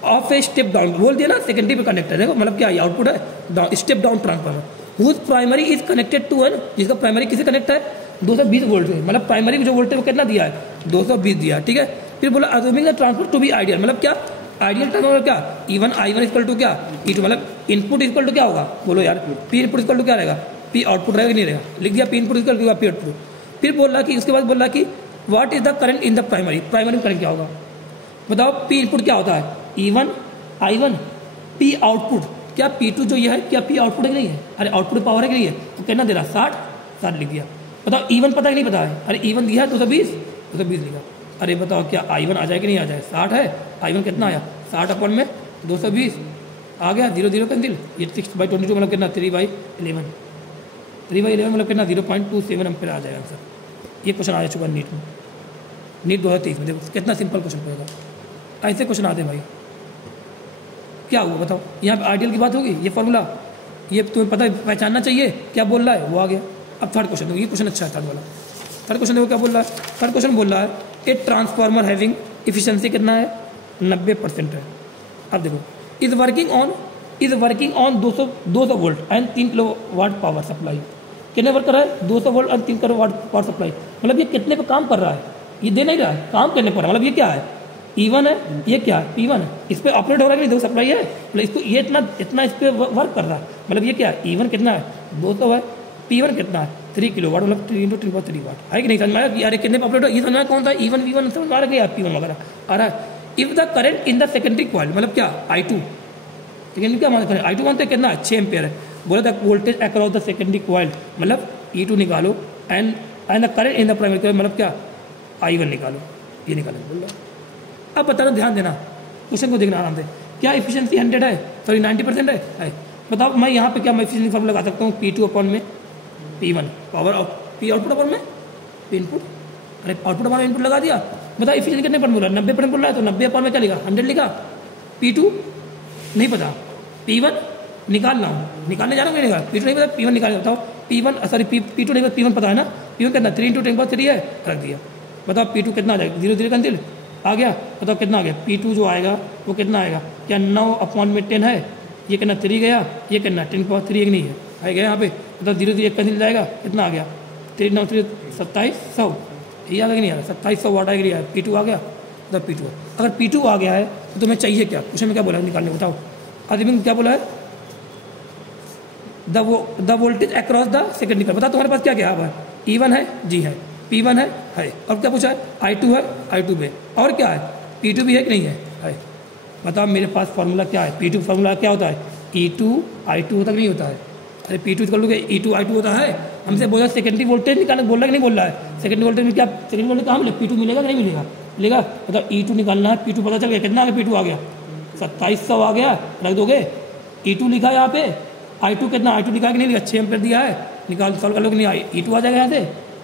of a step down, बोल दिया ना सेकेंडरी पे कनेक्टेड है, मतलब क्या आउटपुट है step down transformer, whose primary is connected to an, जिसका प्राइमरी किसे कनेक्ट है 220 वोल्ट है, मतलब प्राइमरी जो वोल्टेज वो कितना दिया है 220 दिया। ठीक है, फिर बोला assuming the transfer to be ideal, मतलब क्या आइडियल ट्रांसफर क्या E1 = क्या E2, मतलब इनपुट = क्या होगा बोलो यार, P इनपुट = क्या रहेगा, P आउटपुट रहेगा नहीं रहेगा, लिख दिया P इनपुट = P आउटपुट। फिर बोल रहा कि उसके बाद बोल रहा कि what is the current in the primary, primary में करंट क्या होगा बताओ, P इनपुट क्या होता है E1 I1, P आउटपुट क्या P2 जो ये है क्या P आउटपुट है कि नहीं है, अरे आउटपुट पावर है कि नहीं है, तो कितना दे रहा 60 लिख दिया। बताओ E1 पता है कि नहीं पता है, अरे E1 दिया है 220 लिखा, अरे बताओ क्या I1 आ जाए कि नहीं आ जाए, 60 है, I1 कितना आया 60 अपॉन में 220 आ गया, 0 0 कैंसिल, ये 6/22 मतलब कितना 3/11, 3/11 मतलब कितना 0.27 एम्पीयर आ जाएगा आंसर। ये क्वेश्चन आ चुका नीट में, नीट 2023 में, देखो कितना सिंपल क्वेश्चन पड़ेगा, ऐसे क्वेश्चन आते भाई। क्या हुआ बताओ, यहाँ पे आइडियल की बात होगी, ये फॉर्मूला ये तुम्हें पता है पहचानना चाहिए क्या बोल रहा है, वो आ गया। अब थर्ड क्वेश्चन देखो, ये क्वेश्चन अच्छा है थर्ड वाला, थर्ड क्वेश्चन देखो क्या बोल रहा है, थर्ड क्वेश्चन बोल रहा है ए ट्रांसफार्मर हैविंग इफिशिएंसी कितना है 90% है। अब देखो is working on 200 volt and 3 kilowatt power supply, कितने वर्क कर रहा है 200 वोल्ट और 3 किलोवाट पावर सप्लाई, मतलब ये कितने पे काम कर रहा है, ये दे नहीं रहा है काम करने पर, मतलब ये क्या है E1 है, ये क्या है P1 है, इस पर ऑपरेट हो रहा है कि नहीं, 2 सप्लाई है, मतलब इसको ये इतना इस पर वर्क कर रहा है, मतलब ये क्या है E1 कितना है 200 है, P1 कितना है 3 किलोवाट, मतलब 3 × 3 वाट है कि नहीं, समझ में आया कि अरे कितने ऑपरेट हो, ये समझ कौन था E1 V1 समझ आ रहा है P1 वगैरह आ रहा है। If the current in the secondary coil, मतलब क्या I2, सेकेंडरी क्या मानते हैं I2 मानते हैं कितना 6 एम्पियर है, बोला था voltage across the secondary coil, मतलब E2 निकालो and the current in the primary coil, मतलब क्या I1 निकालो, ये निकालो बोल रहा। अब बताना ध्यान देना, क्वेश्चन को देखना आराम से, क्या इफिशिएंसी 100 है, सॉरी 90% है, बताओ मैं यहाँ पे क्या मैं इफिशिएंसी फॉर्मूला लगा सकता हूँ P2 अपॉन में P1 power of P output upon में P इनपुट, अरे आउटपुट अपॉन इनपुट लगा दिया, बताओ इफिशिएंसी कितने पर बोला 90% बोल रहा है, तो 90 अपॉन में क्या लिखा 100 लिखा, P2 नहीं पता, P1 निकालना हूँ, निकालने जा रहा हूँ निकाल, P2 नहीं पता P1 निकाल, बताओ P1 सॉरी P2 नहीं पता, P1 पता है ना, P1 कितना 3 × 10³ है, रख दिया, बताओ P2 कितना आ जाएगा 0 0 कैंसिल आ गया, बताओ कितना आ गया P2 जो आएगा वो कितना आएगा, क्या 9 अपॉन में 10 है, ये कितना 3 गया, ये कितना 10³ एक नहीं है, आ गया यहाँ पे, बताओ 0 0 कैंसिल जाएगा, कितना आ गया 3 9 3 2700, ये आ गया नहीं आ रहा 2700 वाट आ गया, P2 आ गया, मतलब P2 अगर P2 आ गया है तो तुम्हें चाहिए क्या, क्वेश्चन में क्या बोला निकालने, बताओ आदमी क्या बोला है the voltage across the secondary coil, बताओ तुम्हारे पास क्या क्या है, E1 है जी है, P1 है, और क्या पूछा है I2 है, I2 पे और क्या है P2 भी है कि नहीं है, बताओ मेरे पास फॉर्मूला क्या है, P2 फॉर्मूला क्या होता है E2 I2 तक नहीं होता है। अरे P2 कर लोगे, E2 I2 होता है। हमसे बोला सेकेंडरी वोल्टेज निकालना, बोल रहा है कि नहीं बोल रहा है? सेकेंडरी वोल्टेज में क्या, सेकेंडरी वोल्टेज कहाँ मिलेगा? P2 मिलेगा कि नहीं मिलेगा? मिलेगा। मतलब E2 निकालना है, P2 पता चल गया कितना आ गया, P2 आ गया 2700 आ गया, रख दोगे। E2 लिखा है यहाँ पे, I2 कितना, I2 लिखा है कि नहीं लिखा? 6 एम्पीयर दिया है, निकाल सॉल्व कर लो कि नहीं, E2 आ जाएगा यहाँ से।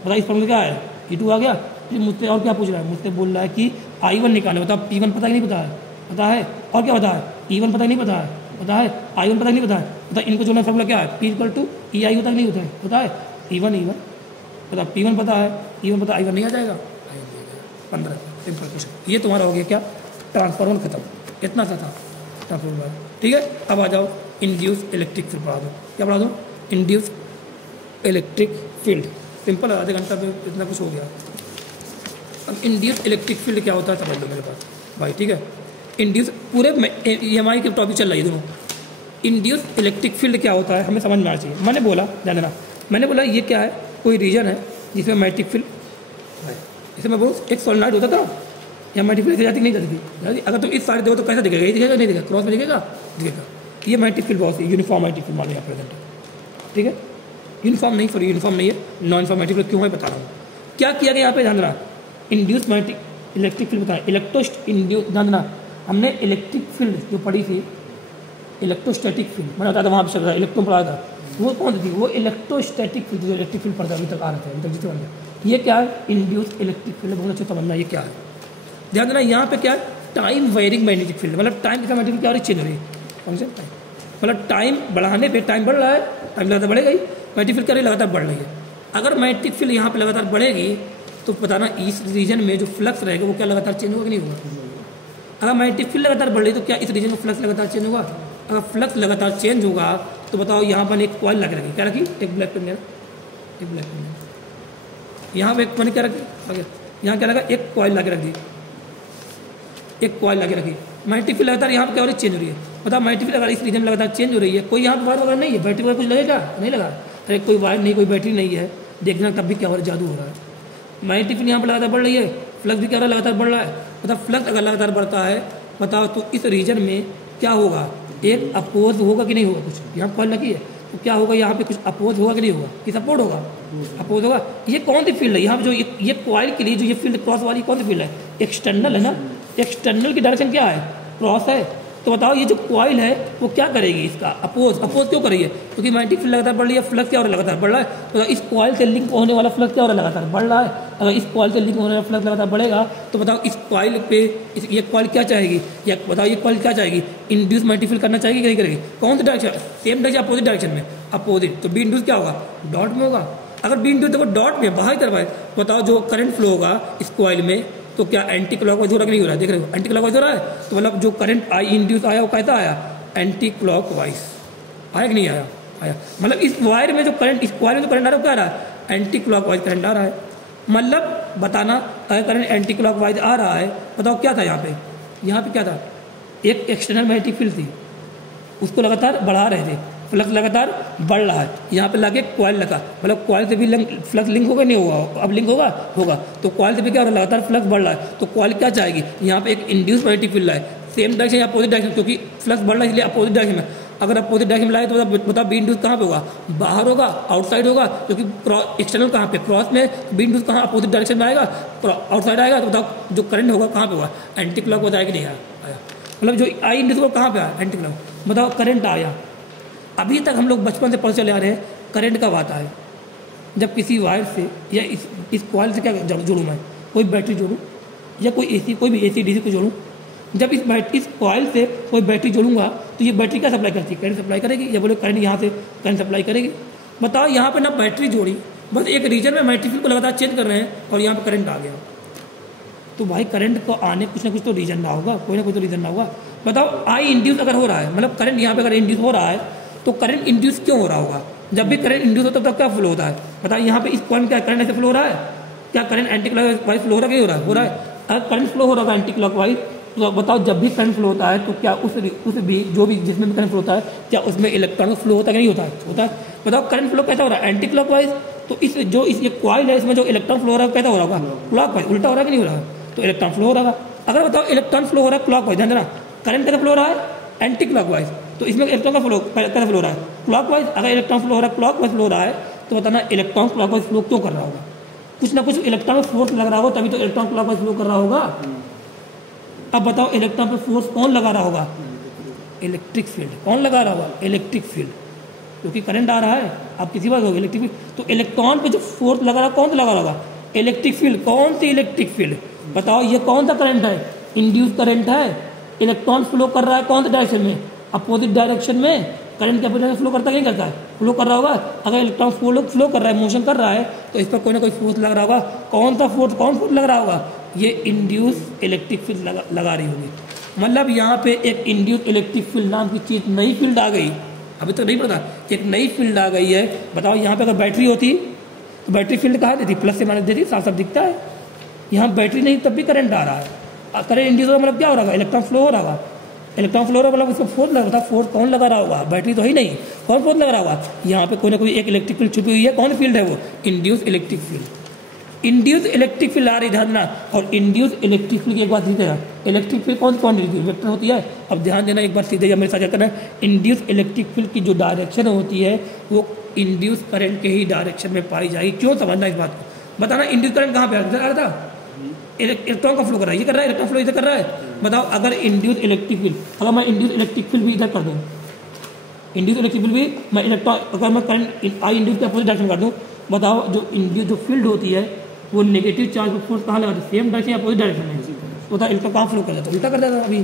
बताइए इस फॉर्मूला क्या है, E2 आ गया। फिर मुझसे और क्या पूछ रहा है, मुझसे बोल रहा है कि I1 निकालना। बताओ P1 पता कि नहीं पता है? पता है। और क्या पता है? E1 पता कि नहीं पता है? पता है। I1 पता कि नहीं पता है? पता। इनको जो फॉर्मूला क्या है, P = EI होता नहीं होता है? पता है। E1 पता, P1 पता है, E1 पता, I1 नहीं आ जाएगा। 15 सिंपल क्वेश्चन। ये तुम्हारा हो गया क्या, ट्रांसफार्मर खत्म। इतना सा था ट्रांसफार्मर। ठीक है, अब आ जाओ इंड्यूस इलेक्ट्रिक फील्ड पढ़ा दो। क्या पढ़ा दो? Induce electric field. सिंपल है, आधे घंटा में इतना कुछ हो गया। अब इंड्यूस इलेक्ट्रिक फील्ड क्या होता है समझ लो मेरे पास भाई। ठीक है, इंड्यूस पूरे EMI के टॉपिक चल रही है दोनों। इंड्यूस इलेक्ट्रिक फील्ड क्या होता है हमें समझ में आना चाहिए। मैंने बोला, ध्यान देना, मैंने बोला ये क्या है, कोई रीजन है जिसमें मैग्नेटिक फील्ड, जैसे मैं बोलूँ एक सोलेनॉइड होता था ना, या मैग्नेटिक फील्ड जाती नहीं जाती। अगर तुम इस साइड देखो तो कैसा दिखेगा, ये दिखेगा नहीं दिखेगा, क्रॉस में दिखेगा, दिखेगा। ये मैग्नेटिक फील्ड बहुत यूनिफॉर्म मैग्नेटिक फील्ड मान लिया प्रेजेंट है। ठीक है, यूनिफॉर्म नहीं, सॉरी यूनिफॉर्म नहीं है, नॉन यूनिफॉर्म मैग्नेटिक फील्ड। क्यों है बता रहा हूँ। क्या किया गया यहाँ पे, ध्यान देना, इंड्यूस मैग्नेटिक इलेक्ट्रिक फील्ड बताया, इलेक्ट्रोस्ट इंड्यूस। ध्यान देना, हमने इलेक्ट्रिक फील्ड जो पढ़ी थी, इलेक्ट्रोस्टैटिक फील्ड मैंने बताया था वहाँ पर इलेक्ट्रॉन पढ़ा था, वो कौन सी थी? वो इलेक्ट्रोस्टैटिक फील्ड, जो इलेक्ट्रिक फील्ड पढ़ता अभी तक आ रहे थे, अभी तक जितने बन। ये क्या है, इंड्यूस इलेक्ट्रिक फील्ड। बहुत अच्छे समझना ये क्या है। ध्यान देना, यहाँ पे क्या है, टाइम वेरिंग मैग्नेटिक फील्ड, मतलब टाइम का मैग्नेटिक क्या हो रही है, चेंज हो रही है। फंक्शन टाइम, मतलब टाइम बढ़ाने पे टाइम बढ़ रहा है, टाइम लगातार बढ़ेगा ही, मैग्नेटिक फील्ड क्या रही लगातार बढ़ रही है। अगर मैग्नेटिक फील्ड यहाँ पे लगातार बढ़ेगी तो बताना इस रीजन में जो फ्लक्स रहेगा वो क्या लगातार चेंज होगा कि नहीं होगा। अगर मैग्नेटिक फील्ड लगातार बढ़ रही तो क्या इस रीजन में फ्लक्स लगातार चेंज होगा। अगर फ्लक्स लगातार चेंज होगा तो बताओ यहाँ पर एक कॉइल लग रखी, क्या रखी, एक ब्लैक पेन, एक ब्लैक पेन। यहाँ पर एक मैंने क्या रखी, आगे यहाँ क्या लगा, एक कॉइल लगा रख दी, एक कॉइल लगा रखी। मैग्नेटिक फील्ड लगातार यहाँ पर क्या हो रही है, चेंज हो रही है। बताओ मैग्नेटिक फील्ड अगर इस रीजन में लगातार चेंज हो रही है, कोई यहाँ पर वायर वगैरह नहीं है, बैटरी वगैरह कुछ लगेगा नहीं लगा, अरे कोई वायर नहीं, कोई बैटरी नहीं है, देखना तब भी क्या हो रहा है, जादू हो रहा है। मैग्नेटिक फील्ड यहाँ पर लगातार बढ़ रही है, फ्लक्स भी क्या हो रहा है, लगातार बढ़ रहा है। मतलब फ्लक्स अगर लगातार बढ़ता है बताओ तो इस रीजन में क्या होगा, एक अपोज होगा कि नहीं होगा। कुछ यहाँ कॉइल लगी है तो क्या होगा, यहाँ पे कुछ अपोज होगा कि नहीं होगा, कि सपोर्ट होगा, अपोज होगा। ये कौन सी फील्ड है, यहाँ पे जो ये कॉइल के लिए जो ये फील्ड क्रॉस वाली कौन सी फील्ड है, एक्सटर्नल है ना। एक्सटर्नल की डायरेक्शन क्या है, क्रॉस है। तो बताओ ये जो कॉइल है वो क्या करेगी, इसका अपोज क्यों करेगी, क्योंकि मैग्नेटिक फील्ड लगातार बढ़ रही है, फ्लक्स क्या हो रहा है, लगातार बढ़ रहा है। तो इस कॉइल से लिंक होने वाला फ्लक्स क्या हो रहा है, लगातार बढ़ रहा है। अगर इस कॉइल से लिंक होने वाला फ्लक्स लगातार बढ़ेगा तो बताओ इस कॉइल पे ये कॉइल क्या चाहेगी, या बताओ ये कॉइल क्या चाहेगी, इंड्यूस मैग्नेटिक फील्ड करना चाहेगी कि नहीं करेगी। कौन सी direction, same direction, opposite direction में, अपोजिट। तो बी इंड्यूस क्या होगा, डॉट में होगा। अगर बी इंड्यूस देखो डॉट में बाहर तरफ है, बताओ जो करंट फ्लो होगा इस कॉइल में तो क्या एंटी क्लॉकवाइज हो रहा है कि नहीं हो रहा है, देख रहे हो एंटी क्लॉकवाइज हो रहा है। तो मतलब जो करंट आई इंड्यूस आया वो कैसा आया, एंटी क्लॉकवाइज आया कि नहीं आया, आया। मतलब इस वायर में जो करंट, इस कॉइल में जो करंट आ रहा है वो क्या आ रहा है, एंटी क्लॉकवाइज करंट आ रहा है। मतलब बताना अगर करंट एंटी क्लॉकवाइज आ रहा है, बताओ क्या था यहाँ पे क्या था, एक एक्सटर्नल मैग्नेटिक फील्ड थी, उसको लगातार बढ़ा रहे थे, फ्लक्स लगातार बढ़ रहा है। यहाँ पे लगे कॉइल लगा, मतलब कॉइल से भी फ्लक्स लिंक होगा नहीं होगा, अब लिंक होगा। तो कॉइल से भी क्या हो रहा है, लगातार फ्लक्स बढ़ रहा है। तो कॉइल क्या चाहेगी, यहाँ पे एक इंड्यूस मैग्नेटिक फील्ड है, सेम डायरेक्शन या अपोजिट डायरेक्शन, क्योंकि फ्लक्स बढ़ रहा है इसलिए अपोजिट डायरेक्शन में। अगर अपोजिट डायरेक्शन में लाए तो बताओ बी इंड्यूस कहाँ पे होगा, बाहर होगा, आउटसाइड होगा, क्योंकि एक्सटर्नल कहाँ पे, क्रॉस में, बी इंड्यूस कहाँ, अपोजिट डायरेक्शन में आएगा, आउटसाइड आएगा। तो बताओ जो करंट होगा कहाँ पे होगा, एंटी क्लॉकवाइज आएगा नहीं आया। मतलब जो आई इंड्यूस होगा कहाँ पे आया, एंटी क्लॉकवाइज। बताओ करंट आया, अभी तक हम लोग बचपन से पढ़ते चले आ रहे हैं, करंट कब आता है, जब किसी वायर से या इस कॉइल से क्या जोड़ूँ मैं, कोई बैटरी जोड़ूँ या कोई एसी, कोई भी एसी डीसी को जोड़ूँ। जब इस कॉइल से कोई बैटरी जोड़ूंगा तो ये बैटरी क्या सप्लाई करती है, करंट सप्लाई करेगी, या बोले करंट यहाँ से करंट सप्लाई करेगी। बताओ यहाँ पे ना बैटरी जोड़ी, बस एक रीजन में मैग्नेटिक फील्ड को लगातार चेंज कर रहे हैं और यहाँ पे करंट आ गया। तो भाई करंट को आने कुछ ना कुछ तो रीजन ना होगा, कोई ना कोई तो रीजन ना होगा। बताओ आई इंड्यूस अगर हो रहा है, मतलब करंट यहाँ पे अगर इंड्यूस हो रहा है तो करंट इंड्यूस क्यों हो रहा होगा, जब भी करंट इंड्यूस होता है तब क्या फ्लो होता है। बताओ यहाँ पे इस पॉइंट क्या करंट ऐसे फ्लो हो रहा है, क्या करंट एंटी क्लॉकवाइज फ्लो हो रहा है, हो रहा है, हो रहा है। अगर करंट फ्लो हो रहा है एंटी क्लॉकवाइज तो बताओ जब भी करंट फ्लो होता है तो क्या उस भी जो भी जिसमें भी करंट फ्लो होता है क्या उसमें इलेक्ट्रॉन फ्लो होता है कि नहीं होता है, होता है। बताओ करंट फ्लो कैसा हो रहा है, एंटी क्लॉकवाइज। तो इस जो इस ये कॉइल है इसमें जो इलेक्ट्रॉन फ्लो हो रहा है कैसा हो रहा होगा, क्लॉकवाइज, उल्टा हो रहा है कि नहीं हो रहा है, तो इलेक्ट्रॉन फ्लो हो रहा है। अगर बताओ इलेक्ट्रॉन फ्लो हो रहा है क्लॉकवाइज, ध्यान देना करंट कैसा फ्लो हो रहा है, एंटी क्लॉकवाइज। तो इसमें इलेक्ट्रॉन का फ्लो कैसे फ्लो हो रहा है, क्लॉकवाइज। अगर इलेक्ट्रॉन फ्लो हो रहा है क्लॉकवाइज फ्लो हो रहा है तो बताना इलेक्ट्रॉन क्लॉकवाइज फ्लो क्यों कर रहा होगा, कुछ ना कुछ इलेक्ट्रॉन में फोर्स लग रहा होगा तभी तो इलेक्ट्रॉन क्लॉकवाइज फ्लो कर रहा होगा। अब बताओ इलेक्ट्रॉन पर फोर्स कौन लगा रहा होगा, इलेक्ट्रिक फील्ड। कौन लगा रहा होगा, इलेक्ट्रिक फील्ड, क्योंकि करंट आ रहा है। आप किसी बात होगा इलेक्ट्रिक फील्ड, तो इलेक्ट्रॉन पे जो फोर्स लगा रहा है कौन सा लगा रहा होगा, इलेक्ट्रिक फील्ड। कौन सी इलेक्ट्रिक फील्ड, बताओ ये कौन सा करंट है, इंड्यूस करंट है। इलेक्ट्रॉन फ्लो कर रहा है कौन से डायरेक्शन में, अपोजिट डायरेक्शन में। करंट के अपोजिट फ्लो करता नहीं करता है, फ्लो कर रहा होगा। अगर इलेक्ट्रॉन फ्लो कर रहा है, मोशन कर रहा है, तो इस पर कोई ना कोई फोर्स लग रहा होगा। कौन सा फोर्स, कौन फोर्स लग रहा होगा, ये इंड्यूस इलेक्ट्रिक फील्ड लगा रही होगी। मतलब यहाँ पे एक इंड्यूस इलेक्ट्रिक फील्ड नाम की चीज, नई फील्ड आ गई, अभी तो नहीं पता, एक नई फील्ड आ गई है। बताओ यहाँ पे अगर बैटरी होती तो बैटरी फील्ड कहाँ देती, प्लस से माइनस देती, साफ साफ दिखता है। यहाँ बैटरी नहीं तब भी करंट आ रहा है, करंट इंड्यूस हो रहा मतलब क्या हो रहा है, इलेक्ट्रॉन फ्लो हो रहा होगा। इलेक्ट्रॉन फ्लो हो रहा मतलब उसको फोर्स लग रहा था, फोर्स कौन लगा रहा होगा, बैटरी तो ही नहीं, कौन फोर्स लगा रहा होगा। यहाँ पे कोई ना कोई एक इलेक्ट्रिक फील्ड छुपी हुई है, कौन फील्ड है वो, induce electric field. Induce electric field आ रही इधर ना, और इंड्यूस इलेक्ट्रिक फील्ड की एक बात सीधे, इलेक्ट्रिक फील्ड कौन कौन वेक्टर होती है। अब ध्यान देना एक बार सीधे, जब मेरे साथ करना है, इंड्यूस इलेक्ट्रिक फील्ड की जो डायरेक्शन होती है वो इंड्यूस करंट के ही डायरेक्शन में पाई जाएगी। क्यों, समझना इस बात को। बताना इंड्यूस करंट कहाँ पे आ रहा था, इलेक्ट्रॉन का फ्लो कर रहा है, ये कर रहा है, इलेक्ट्रॉन फ्लो इधर कर रहा है। बताओ अगर इंड्यूस इलेक्ट्रिक फील्ड, अगर मैं इंड्यूस इलेक्ट्रिक फील्ड भी इधर कर दूँ, इंड्यूस इलेक्ट्रिक फील्ड भी मैं इलेक्ट्रॉन, अगर मैं करंट आई इंड्यूस के अपोजिट डायरेक्शन कर दूँ, बताओ जो इंड्यूस जो फील्ड होती है वो नेगेटिव चार्ज को फोर्स कहाँ लगाती है, सेम डायरेक्शन या अपोजिट डायरेक्शन में। बताओ इलेक्ट्रॉन कहाँ फ्लो कर जाता है, उल्टा कर जाता है। अभी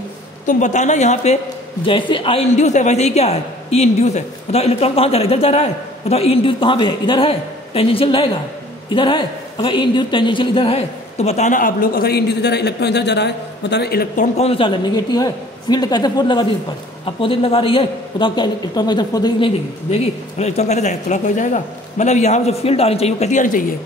तुम बताना यहाँ पे जैसे आई इंड्यूस है वैसे ही क्या है, ई इंड्यूस है। बताओ इलेक्ट्रॉन कहाँ जा रहा है, इधर जा रहा है। बताओ ई इंड्यूस कहाँ पे है, इधर है, टेंजेंशियल रहेगा, इधर है। अगर ई इंड्यूस टेंजेंशियल इधर है तो बताना आप लोग, अगर इंड्यूस इधर है, इलेक्ट्रॉन इधर जा रहा है, बताना इलेक्ट्रॉन कौन सा चार्ज है, नेगेटिव है। फील्ड कैसे फोर्स लगा दी इस पर, अपोजिट लगा रही है। बताओ क्या इलेक्ट्रॉन का इधर फोर्स देगी, नहीं देगी, इलेक्ट्रॉन कैसे जाएगा, थोड़ा हो जाएगा। मतलब यहाँ जो फील्ड आनी चाहिए वो कैसी आनी चाहिए,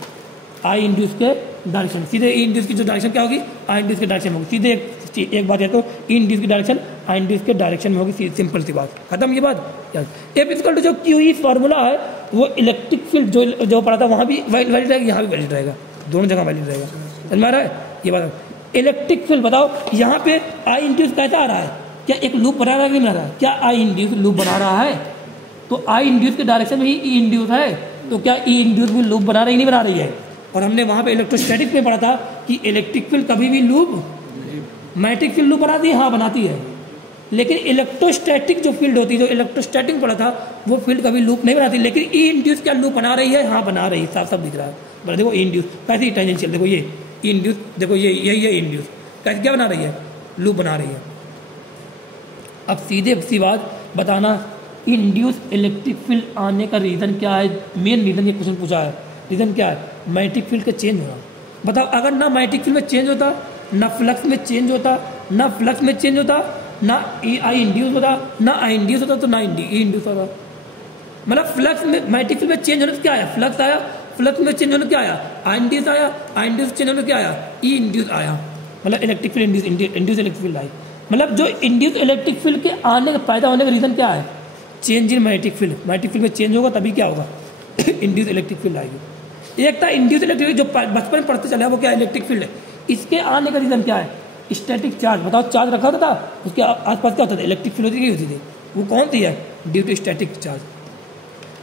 आई इंड्यूस के डायरेक्शन, सीधे ई इंड्यूस की जो डायरेक्शन क्या होगी, आई इंड्यूस के डायरेक्शन में होगी। सीधे एक बात है तो ई इंड्यूस की डायरेक्शन आई इंड्यूस के डायरेक्शन में होगी, सिंपल सी बात, खत्म ये बात। एफ इक्वल टू जो क्यू ई फॉर्मूला है वो इलेक्ट्रिक फील्ड जो पढ़ा था वहाँ भी वैलिड रहेगा, यहाँ भी वैलिड रहेगा, दोनों जगह वैलिड रहेगा। समझ में आ रहा है ये बात। इलेक्ट्रिक फील्ड बताओ यहाँ पे आई इंड्यूस कैसा आ रहा है, क्या एक लूप बना रहा है कि नहीं बना रहा है, क्या आई इंड्यूस लूप बना रहा है, तो आई इंड्यूस के डायरेक्शन में ही ई इंड्यूस है, तो क्या ई इंड्यूस भी लूप बना रही नहीं बना रही है। और हमने वहाँ पे इलेक्ट्रोस्टैटिक में पढ़ा था कि इलेक्ट्रिक फील्ड कभी भी लूप, मैग्नेटिक फील्ड लूप बनाती है, हाँ बनाती है, लेकिन इलेक्ट्रोस्टैटिक जो फील्ड होती है, जो इलेक्ट्रोस्टैटिक पढ़ा था वो फील्ड कभी लूप नहीं बनाती। लेकिन ई इंड्यूस क्या लूप बना रही है, हाँ बना रही है, साफ साफ दिख रहा है। देखो ई इंड्यूस कैसी टेंजेंशियल, देखो ये ई इंड्यूस, देखो ये यही है इंड्यूस, कैसे क्या बना रही है, लूप बना रही है। अब सीधे सी बात बताना, इंड्यूस इलेक्ट्रिक फील्ड आने का रीज़न क्या है, मेन रीज़न ये क्वेश्चन पूछा है, रीज़न क्या है, मैग्नेटिक फील्ड का चेंज होना। बताओ अगर ना मैग्नेटिक फील्ड में चेंज होता, ना फ्लक्स में चेंज होता, ना फ्लक्स में चेंज होता, ना आई इंड्यूस होता, ना आई इंड्यूस होता, तो ना ई इंड्यूस होता। मतलब फ्लक्स में मैग्नेटिक फील्ड में चेंज होने से क्या आया, फ्लक्स आया, फ्लक्स में चेंज होने क्या आया, आई इंड्यूस आया, आई इंड्यूस चेंज होने क्या आया, ई इंड्यूस आया। मतलब electric field induce electric field आई। मतलब जो इंड्यूस इलेक्ट्रिक फील्ड के आने का पैदा होने का रीज़न क्या है, change in magnetic field. Magnetic field में चेंज होगा तभी क्या होगा, इंड्यूस इलेक्ट्रिक फील्ड आएगी। एक था इंड्यूस इलेक्ट्रिक जो बचपन में पढ़ते चला वो क्या इलेक्ट्रिक फील्ड है, इसके आने का रीज़न क्या है, स्टैटिक चार्ज। बताओ चार्ज रखा होता था, उसके आसपास क्या होता था, इलेक्ट्रिक फील्ड होती थी, वो कौन सी है, ड्यू टू स्टैटिक चार्ज।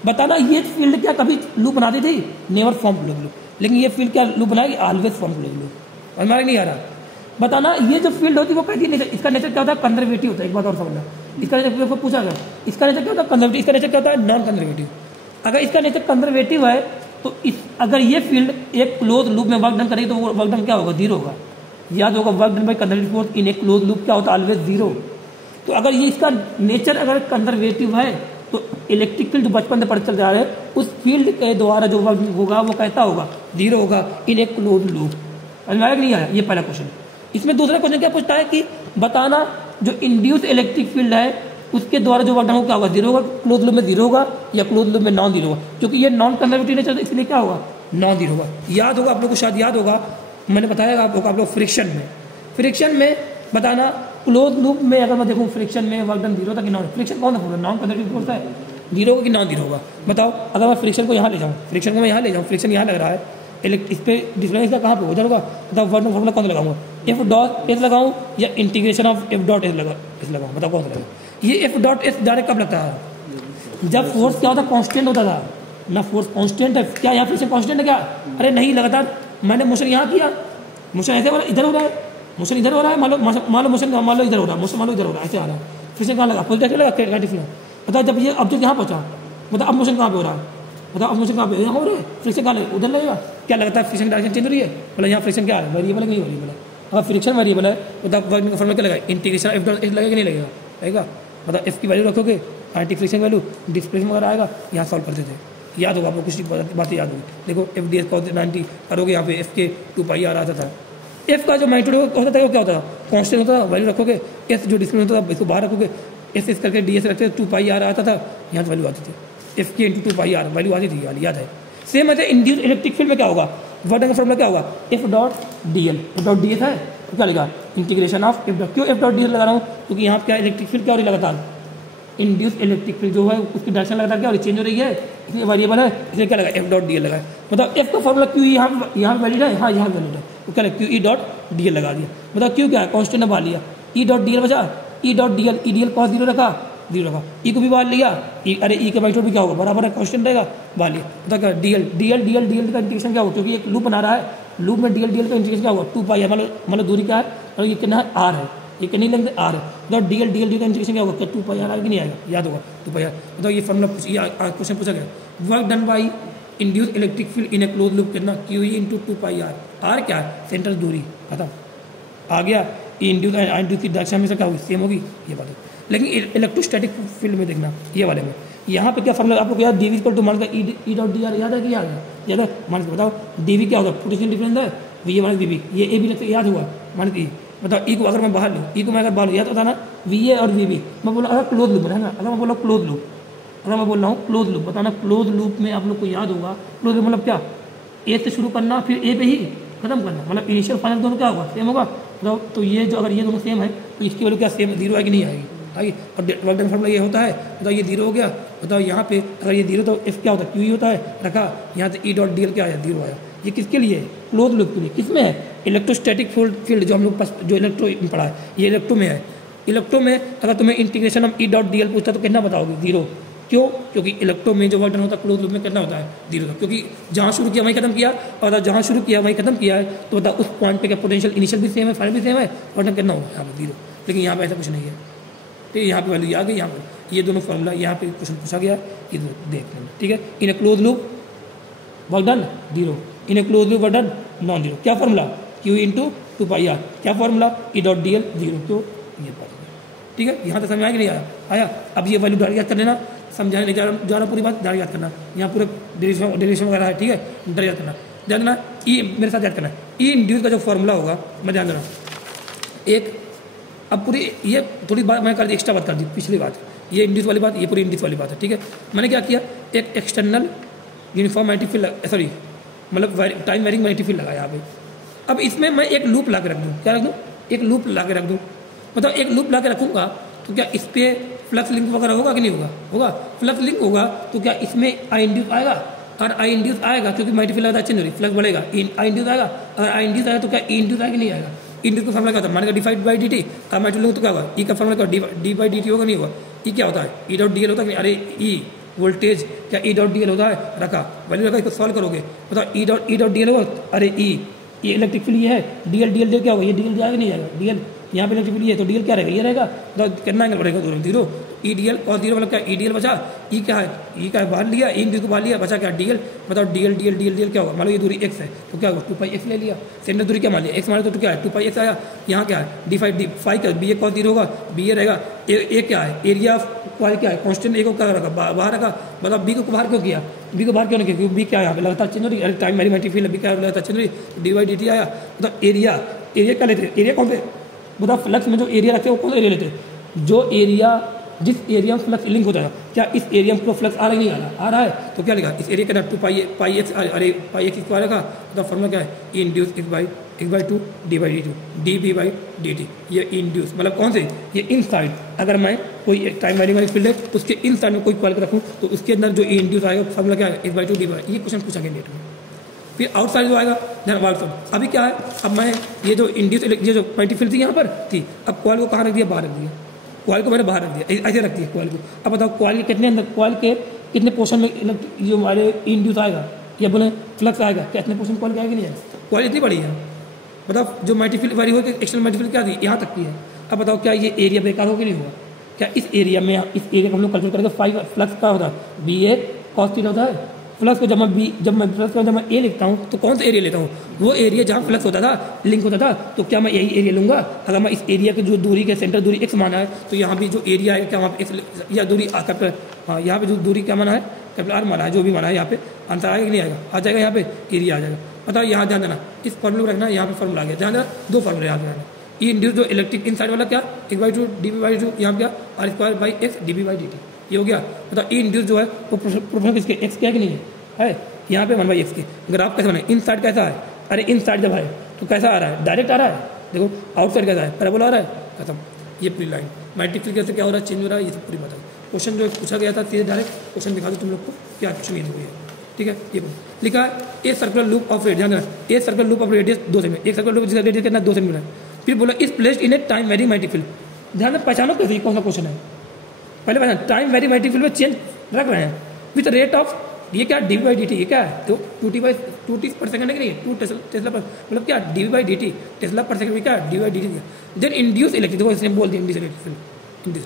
बताना ये फील्ड क्या कभी लूप बनाती थी, नेवर फॉर्म लूप, लेकिन ये फील्ड क्या लूप बनाएगी, ऑलवेज फॉर्म लूप। हमारा नहीं आ रहा। बताना ये जो फील्ड होती है वो कैसी नेचर, इसका नेचर क्या होता है, कंजर्वेटिव होता है। एक बात और समझना, इसका नेचर पूछा गया, इसका नेचर क्या होता है, कंजर्वेटिव। इसका नेचर क्या होता है, नॉन कंजर्वेटिव। अगर इसका नेचर कंजर्वेटिव है तो अगर ये फील्ड एक क्लोज लूप में वर्क डन करेगी तो वो वर्क डन क्या होगा, जीरो होगा। याद होगा work done by conservative force in a close loop क्या होता है, ऑलवेज जीरो। तो अगर ये इसका नेचर अगर कंजर्वेटिव है तो इलेक्ट्रिक फील्ड जो बचपन से पढ़ते चल जा रहे हैं उस फील्ड के द्वारा जो वर्क होगा वो कैसा होगा, जीरो होगा इन ए क्लोज लूप। समझ नहीं आया, ये पहला क्वेश्चन। इसमें दूसरा क्वेश्चन क्या पूछता है कि बताना जो इंड्यूस इलेक्ट्रिक फील्ड है उसके द्वारा जो वर्क डन होगा क्या होगा, जीरो होगा, क्लोज लूप में जीरो होगा या क्लोज लूप में नॉन जीरो होगा। क्योंकि ये नॉन कंजर्वेटिव नेचर है इसलिए क्या होगा, नॉन जीरो होगा। याद होगा आप लोग को, शायद याद होगा, मैंने बताया आप लोग फ्रिक्शन में बताना क्लोज लूप में अगर मैं देखूँ फ्रिक्शन में वर्क डन जीरो था कि नॉन, फ्रिक्शन कौन सा फोर्स है, नॉन कंजर्वेटिव फोर्स है, जीरो होगा कि नॉन जीरो होगा। बताओ अगर मैं फ्रिक्शन को यहाँ ले जाऊँ, फ्रिक्शन को मैं यहाँ ले जाऊँ, फ्रिक्शन यहाँ लग रहा है, इस पर डिफरेंस का कहाँ पे उधर होगा। बताओ वर्क फॉर्मूला कौन सा लगाऊंगा, एफ डॉट एस लगाऊँ या integration of F dot S लगाऊँ। बताओ कौन सा लगाऊँ, ये एफ डॉट एस डायरेक्ट कब लगता है? जब फोर्स क्या होता कांस्टेंट होता था ना, फोर्स कांस्टेंट है क्या, यहाँ फ्रिक्शन कांस्टेंट है क्या? अरे नहीं, लगातार मैंने मोशन यहाँ किया, मोशन ऐसे हो रहा है, इधर हो रहा है, मोशन इधर हो रहा है, मान लो मोशन मान लो इधर हो रहा है, मोशन मान लो इधर हो रहा है, ऐसे आ रहा है, फ्रिक्शन कहाँ लगा? पॉजिटिव लगा, नेगेटिव लगा। बताओ जब ये ऑब्जेक्ट यहाँ पहुँचा, बताओ अब मोशन कहाँ पे हो रहा है? बताओ अब मोशन कहाँ पे यहाँ हो रहा है, फ्रिक्शन कहाँ लगेगा? उधर लगेगा। क्या लगता है फ्रिक्शन डायरेक्शन चेंज हो रही है? मतलब यहाँ फ्रिक्शन क्या है, वेरिएबल है नहीं वेरिएबल है? अगर फ्रिक्शन वेरिएबल है तो वर्क का फॉर्मूला क्या लगेगा? इंटीग्रेशन एफ डॉट एस लगेगा नहीं लगेगा? लगेगा। मतलब एफ की वैल्यू रखोगे, एंटी फ्रिक्शन वैल्यू, डिस्प्लेसमेंट वगैरह आएगा, यहाँ सॉल्व करते थे। याद होगा आपको, कुछ बातें याद होगी। देखो एफ डी एस का 90 करोगे, यहाँ पे एफ के 2πr आता था। एफ का जो मैग्नीट्यूड होता था वो क्या होता था? कांस्टेंट होता था, वैल्यू रखोगे। एस जो डिस्प्लेसमेंट होता था इसको बाहर रखोगे, एस करके डी एस रखते थे, 2πr आता था, यहाँ वैल्यू आती थी, एफ के इंटू 2πr वैल्यू आती थी, याद है। सेम है इंड्यूस इलेक्ट्रिक फील्ड में क्या होगा? वर्क का फॉर्मूला क्या होगा? F dot D L, F dot D S है तो क्या लिखा? Integration of F dot. क्यों एफ डॉट डी एल लगा रहा हूँ? क्योंकि यहाँ क्या इलेक्ट्रिक फील्ड क्या हो रही है लगातार? इंड्यूस इलेक्ट्रिक फील्ड जो है उसकी डायरेक्शन लगातार क्या हो रही है? चेंज हो रही है, इसलिए वेरिएबल है, इसलिए क्या लगा? एफ डॉट डी एल लगा है। मतलब एफ का फॉर्मूला क्यू यहाँ वैलिड है, हाँ यहाँ वैलिड है, तो क्या लगा? Q E dot D L लगा दिया। मतलब क्यू क्या है? कॉन्स्टेंट बाहर लिया, ई डॉट डी एल बचा, ई dot D L, E D L cos zero रखा, जीरो रखा, ई को भी बाहर लिया, अरे ई का मैग्नीट्यूड भी क्या होगा? बराबर है, कॉन्स्टेंट रहेगा, बाहर लिया। मतलब क्या? D L D L D L D L का इंटीग्रेशन क्या होगा? क्योंकि एक लूप बना रहा है, लूप में डी एल का इंटीग्रेशन क्या होगा? 2π है, मतलब दूरी क्या है? और ये कितना है? आर है, ये कितनी लेंथ आर है, तो डी एल का इंटीग्रेशन क्या होगा? क्या 2πr आएगा कि नहीं आएगा? याद होगा 2πr। मतलब ये फॉर्मूला क्वेश्चन पूछा गया। Work done by induce electric field in a close loop कितना? Q E into 2πr। R क्या है? सेंटर दूरी, खत्म, आ गया। इंड्यूस की डायरेक्शन हमेशा क्या होगी? सेम होगी, ये बात है। लेकिन इलेक्ट्रोस्टैटिक फील्ड में देखना, ये वाले में यहाँ पे क्या फॉर्मूला आपको याद? डीवी इक्वल टू मान का ई डॉट डी आर, याद है कि याद है? याद है? मान के बताओ डीवी क्या होगा? पोटेंशियल डिफरेंस है, V A minus V B, ये ए भी लगता है, याद हुआ? मान की बताओ ई को अगर मैं बाहर लूँ, ई को मैं अगर बाहर लूँ, याद होता ना वी ए और वी बी। मैं बोला अगर क्लोज लूप है ना, अगर मैं बोला क्लोज लूप, अगर मैं बोल रहा हूँ क्लोज लूप, बताना क्लोज लूप में आप लोग को याद होगा क्लोज लूप मतलब क्या? ए से शुरू करना, फिर ए पे ही खत्म करना, मतलब इनिशियल फाइनल दोनों क्या होगा? सेम होगा। तो ये जो अगर ये दोनों सेम है तो इसकी वैल्यू क्या सेम? जीरो आएगी नहीं आएगी? आएगी। और वर्क डन फॉर्मूला ये होता है, बताओ ये जीरो हो गया, बताओ यहाँ पे अगर ये जीरो तो एफ क्या होता है? क्यू ई होता है, रखा, यहाँ से ई डॉट डी एल क्या आया? जीरो आया। ये किसके लिए? क्लोज लूप के लिए। किसमें है? इलेक्ट्रोस्टैटिक फील्ड जो हम लोग जो इलेक्ट्रो पढ़ा है, ये इलेक्ट्रो में है। इलेक्ट्रो में अगर तुम्हें integration of E dot D L पूछता तो कितना बताओगे? जीरो। क्यों? क्योंकि इलेक्ट्रो में जो वर्क डन होता है क्लोज लूप में कितना होता है? जीरो। क्योंकि जहाँ शुरू किया वहीं खत्म किया, और जहाँ शुरू किया वहीं खत्म किया है, तो बताओ उस पॉइंट पे क्या पोटेंशियल इनिशियल भी सेम है, फाइनल भी सेम है, वर्क डन कितना होगा? यहाँ पर जीरो। लेकिन यहाँ पे ऐसा कुछ नहीं है, ठीक है? यहाँ पे वैल्यू आ गई, यहाँ पर ये दोनों फॉर्मूला यहाँ पे क्वेश्चन पूछा गया, ये देख लेना, ठीक है? In a close loop work done zero, in a close loop work done non zero. क्या फॉर्मूला? Q into 2πr। क्या formula? E dot D L zero. क्यों? ये बात, ठीक है? यहाँ तक समझ आया कि नहीं आया? आया। अब ये वैल्यू डायरेक्ट याद कर लेना, समझाने नहीं जा रहा पूरी बात, डायरेक्ट याद करना। यहाँ पूरे डेरिवेशन वगैरह है, ठीक है? डायरेक्ट याद करना, ध्यान देना। ई मेरे साथ याद करना, ई इंड्यूस का जो फॉर्मूला होगा, मैं ध्यान देना एक, अब पूरी ये थोड़ी बात मैं कर दी, एक्स्ट्रा बात कर दी, पिछली बात ये इंड्यूस वाली बात, ये पूरी इंड्यूस वाली बात है, ठीक है? मैंने क्या किया? एक external uniform magnetic field, sorry मतलब टाइम वेरिंग मैग्नेटिक फील्ड लगा यहाँ पे। अब इसमें मैं एक लूप ला के रख दूँ, क्या रख दूँ? एक लूप ला के रख दूँ। मतलब एक लूप ला के रखूँगा तो क्या इस पर फ्लक्स लिंक वगैरह होगा कि नहीं होगा? होगा। फ्लक्स लिंक होगा तो क्या इसमें आई इंड्यूस आएगा? और आई इंड्यूस आएगा क्योंकि मैग्नेटिक फील्ड चेंज हो रही, फ्लक्स बढ़ेगा, आई इंड्यूस आएगा। अगर आई इंड्यूस आएगा तो क्या ई इंड्यूस आएगा कि नहीं आएगा? इंड्यूस का फॉर्मूला क्या होता है? मान का डिवाइड बाई डी टी, अब मैं लूँ तो क्या होगा? ई का फॉर्मूला क्या? डी बाई डी टी होगा नहीं होगा? ई क्या होता है? ई डॉट डी एल होता है कि अरे ई वोल्टेज क्या ई डॉट डी एल होता है? रखा, वैल्यू रखा, इसको सॉल्व करोगे, बताओ ई डॉट डी एल होगा, अरे ई ये इलेक्ट्रिक फील्ड ये है, डी एल क्या होगा? ये डी एल जाएगा नहीं जाएगा? डी एल यहाँ पे इलेक्ट्रिक फील्ड ये है तो डी एल क्या रहेगा? ये रहेगा, तो कितना एंगल बढ़ेगा? दोनों जीरो। ई डी एल और जीरो मतलब क्या? ई डी एल बचा, ई क्या है? ई का बाहर लिया, ई इंड्यूस को बाहर लिया, बचा क्या? D L. बताओ डी एल क्या होगा? मान लो ये दूरी एक्स है तो क्या होगा? 2πx ले लिया, सेंटर दूरी क्या मान लिया? एक्स मान तो क्या है? 2πx आया। यहाँ क्या है? डी फाइव क्या? बी ए कॉस जीरो होगा, बी ए रहेगा। ए क्या है? एरिया क्वाल क्या है? कॉन्स्टेंट ए को क्या रखा? बाहर रखा। बताओ बी को बाहर क्यों किया? बी को बाहर क्यों नहीं किया? क्योंकि बी क्या है? यहाँ पे लगातार चेंज हो रही है, टाइम मैग्नेटिक फील्ड बी क्या लगातार चेंज हो रही है, डी बाई डी टी आया। मतलब एरिया क्या लेते हैं? एरिया कौन से? बताओ फ्लक्स में जो एरिया रखते हैं वो कौन सा एरिया लेते हैं? जो एरिया जिस एरिया में फ्लक्स लिंक होता है, क्या इस एरिया में फ्लक्स आ रहा है नहीं आ रहा? आ रहा है तो क्या लिखा? इस एरिया के अंदर 2πx, अरे पाई एक्स स्क्वायर का, तो फॉर्मूला क्या है? E induce x by 2 D by D to D B by D T. ये इंड्यूस मतलब कौन से? ये इन साइड, अगर मैं कोई एक टाइम वेरिंग वाली फील्ड है उसके इन साइड में कोई क्वाल रखूँ तो उसके अंदर जो इंड्यूस आएगा फॉर्मूला क्या है? x by 2 D by. ये क्वेश्चन पूछा गया नेट में। फिर आउटसाइड जो आएगा ध्यान आउटसाइड। अभी क्या है? अब मैं ये जो इंड्यूस ये जो मैग्नेटिक फील्ड थी यहाँ पर थी, अब कॉल को कहाँ रख दिया? बाहर रख दिया। कॉइल को मैंने बाहर रख दिया, ऐसे रख दिया कॉइल को। अब बताओ कॉइल के कितने अंदर, कॉइल के कितने पोर्शन में जो हमारे इंड्यूस आएगा या बोले फ्लक्स आएगा, कितने पोर्शन कॉइल के आएगा नहीं आएगा? कॉइल इतनी बड़ी है। बताओ जो मैग्नेटिक फील्ड वाली होगी, एक्सटर्नल मैग्नेटिक फील्ड क्या थी, यहाँ तक की है। अब बताओ क्या ये एरिया बेकार होगा नहीं होगा? क्या इस एरिया में, इस एरिया को हम लोग कैलकुलेट करेंगे, फाइव फ्लक्स का होता है बी ए कॉस थीटा होता है। फ्लक्स को जब मैं ए लिखता हूँ तो कौन सा एरिया लेता हूँ? वो एरिया जहाँ फ्लक्स होता था, लिंक होता था। तो क्या मैं यही एरिया लूँगा? अगर मैं इस एरिया की जो दूरी के सेंटर दूरी एक्स माना है तो यहाँ भी जो एरिया है क्या वहाँ पे एक्स या दूरी कैपिटल, हाँ यहाँ पे जो दूरी क्या माना है, कैपिटल आर माना है, जो भी माना है यहाँ पे आंसर आएगा कि नहीं आएगा? आ जाएगा, यहाँ पे एरिया आ जाएगा। बताओ यहाँ ध्यान देना, इस फॉर्मूले को रखना, यहाँ पे फॉर्मूला आ गया, ध्यान देना दो फॉर्मूले याद रखना। ई इंड्यूस जो इलेक्ट्रिक इन साइड वाला क्या, एक by two D B by two, यहाँ क्या R square by X D B by D T, ये हो गया। बताओ ई इंड्यूस जो है वो प्रोपोर्शनल किसके, एक्स क्या है कि नहीं है? यहाँ पे 1/x की। ग्राफ कैसे बना, इन साइड कैसा है? अरे इन साइड जब है तो कैसा आ रहा है, डायरेक्ट आ रहा है। देखो आउट साइड कैसा है, पैराबोला आ रहा है, खत्म। ये पूरी लाइन मैग्नेटिक फील्ड कैसे क्या हो रहा है, चेंज हो रहा है, ये सब पूरी बात है। क्वेश्चन जो पूछा गया था सीधे डायरेक्ट क्वेश्चन दिखा दो तुम लोग को, क्या क्वेश्चन ये हुई है, ठीक है। ये लिखा है a circular loop of radius, ध्यान देना, a circular loop of radius 2 centimetre, एक सर्कुलर लूप जिसका रेडियस कितना 2 सेंटीमीटर है। फिर बोला इस placed in A time very magnetic field, ध्यान में पहचानो कैसे कौन सा क्वेश्चन है। पहले पहचान, टाइम वेरी मैग्नेटिक फील्ड में चेंज रख रहे हैं विथ रेट ऑफ, ये क्या डी बाई डी टी, ये क्या है तो 2t पर सेकंड है कि नहीं, 2 टेस्ला पर, मतलब क्या D by D T, Tesla पर सेकंड में क्या डी बाई डी टी दिया। देन इंड्यूस इलेक्ट्रिक, देखो इसने बोल दिया induce electric field in this.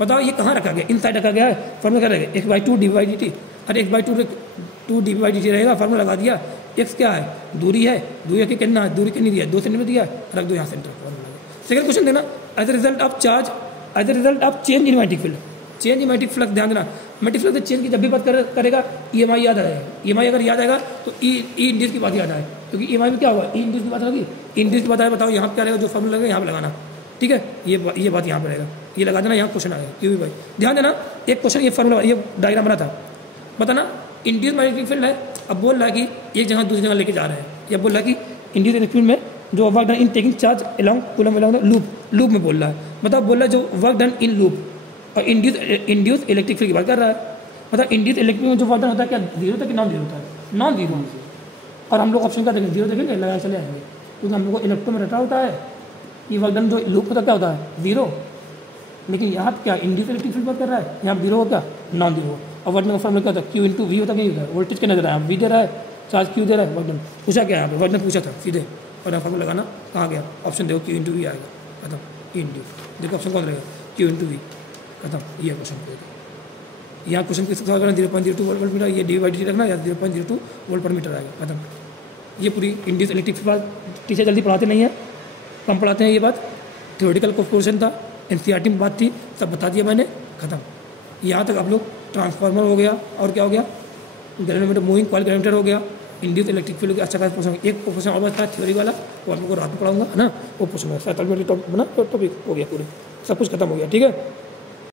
बताओ ये कहाँ रखा गया, इन साइड रखा गया है, फॉर्मूला क्या रहेगा, x/2 D by D T. अरे x/2 D by D T रहेगा, फॉर्मूला लगा दिया। x क्या है, दूरी है, दूरी की कितना है, दूरी कितनी दिया है, 2 सेंटीमीटर दिया है, रख दो यहाँ सेंटर फॉर्मूला। सेकंड क्वेश्चन देना, as a result of charge, as a result of change in magnetic field, change in magnetic flux, ध्यान देना मैग्नेटिक फ्लक्स चेंज की जब भी बात करेगा EMI याद आएगा। EMI अगर याद आएगा तो ई इंड्यूस की बात याद आए, क्योंकि EMI में क्या होगा, ई इंड्यूस की बात होगी, इंड्यूस की बात आए। बताओ यहाँ क्या रहेगा, जो फॉर्मूला लगेगा यहाँ पे लगाना, ठीक है। ये बात यहाँ पे रहेगा, ये लगा देना, यहाँ क्वेश्चन आएगा क्यों भी भाई। ध्यान देना एक क्वेश्चन, ये फॉर्मूला, ये डायग्राम बना था, बताना इंड्यूस मैग्नेटिक फील्ड है। अब बोल रहा है कि एक जगह दूसरी जगह लेके जा रहे हैं, या बोल रहा है कि इंड्यूस मैग्नेटिक फील्ड में जो work done in taking charge along coulomb along the loop में बोल रहा है। मतलब बोल रहा है जो वर्क डन इन लूप, और इंड्यूस इलेक्ट्रिक फील्ड की बात कर रहा है। मतलब इंड्यूस इलेक्ट्रिक में जो वर्क डन होता है क्या जीरो था कि नॉन जीरो होता है, नॉन जीरो। और हम लोग ऑप्शन का देखेंगे, जीरो देखेंगे लगा चले आएंगे, क्योंकि हम लोग को इलेक्ट्रो में रटा होता है कि वर्क डन जो लूप होता क्या होता है जीरो। लेकिन यहाँ क्या इंड्यूस इलेक्ट्रिक फील्ड बात कर रहा है, यहाँ जीरो होगा नॉन जीरो। और वर्क डन का फॉर्मूला क्या होता है, Q × V होता है, नहीं होता है, वोल्टेज क्या नजर आया, V दे रहा है, चार्ज Q दे रहा है, वर्क डन पूछा क्या है यहाँ पे, वर्क डन पूछा था सीधे, और फॉर्मूला लगाना कहाँ गया, ऑप्शन देखो Q × V आएगा, खत्म। इंड्यूस देखो ऑप्शन कौन रहेगा, Q × V, खत्म। ये क्वेश्चन यहाँ क्वेश्चन किस सॉल्व करना, 0.02 वोल्ट पर मीटर, ये डी बाई डी टी रखना, या 0.02 वोल्ट पर मीटर आएगा, खत्म। ये पूरी इंड्यूस इलेक्ट्रिक फील्ड टीचर जल्दी पढ़ाते नहीं है, कम पढ़ाते हैं। ये बात थ्योरेटिकल क्वेश्चन था, NCERT में बात थी, सब बता दिया मैंने, खत्म। यहाँ तक आप लोग ट्रांसफार्मर हो गया, और क्या हो गया, गैल्वेनोमीटर, मूविंग कॉइल गैल्वेनोमीटर हो गया, इंड्यूस इलेक्ट्रिक फील्ड अच्छा खासा क्वेश्चन। एक क्वेश्चन और बचता है थ्योरी वाला, वो आप लोग को रात में पढ़ाऊंगा, है ना, वो क्वेश्चन है टॉपिक बना, टॉपिक हो गया पूरे, सब कुछ खत्म हो गया, ठीक है।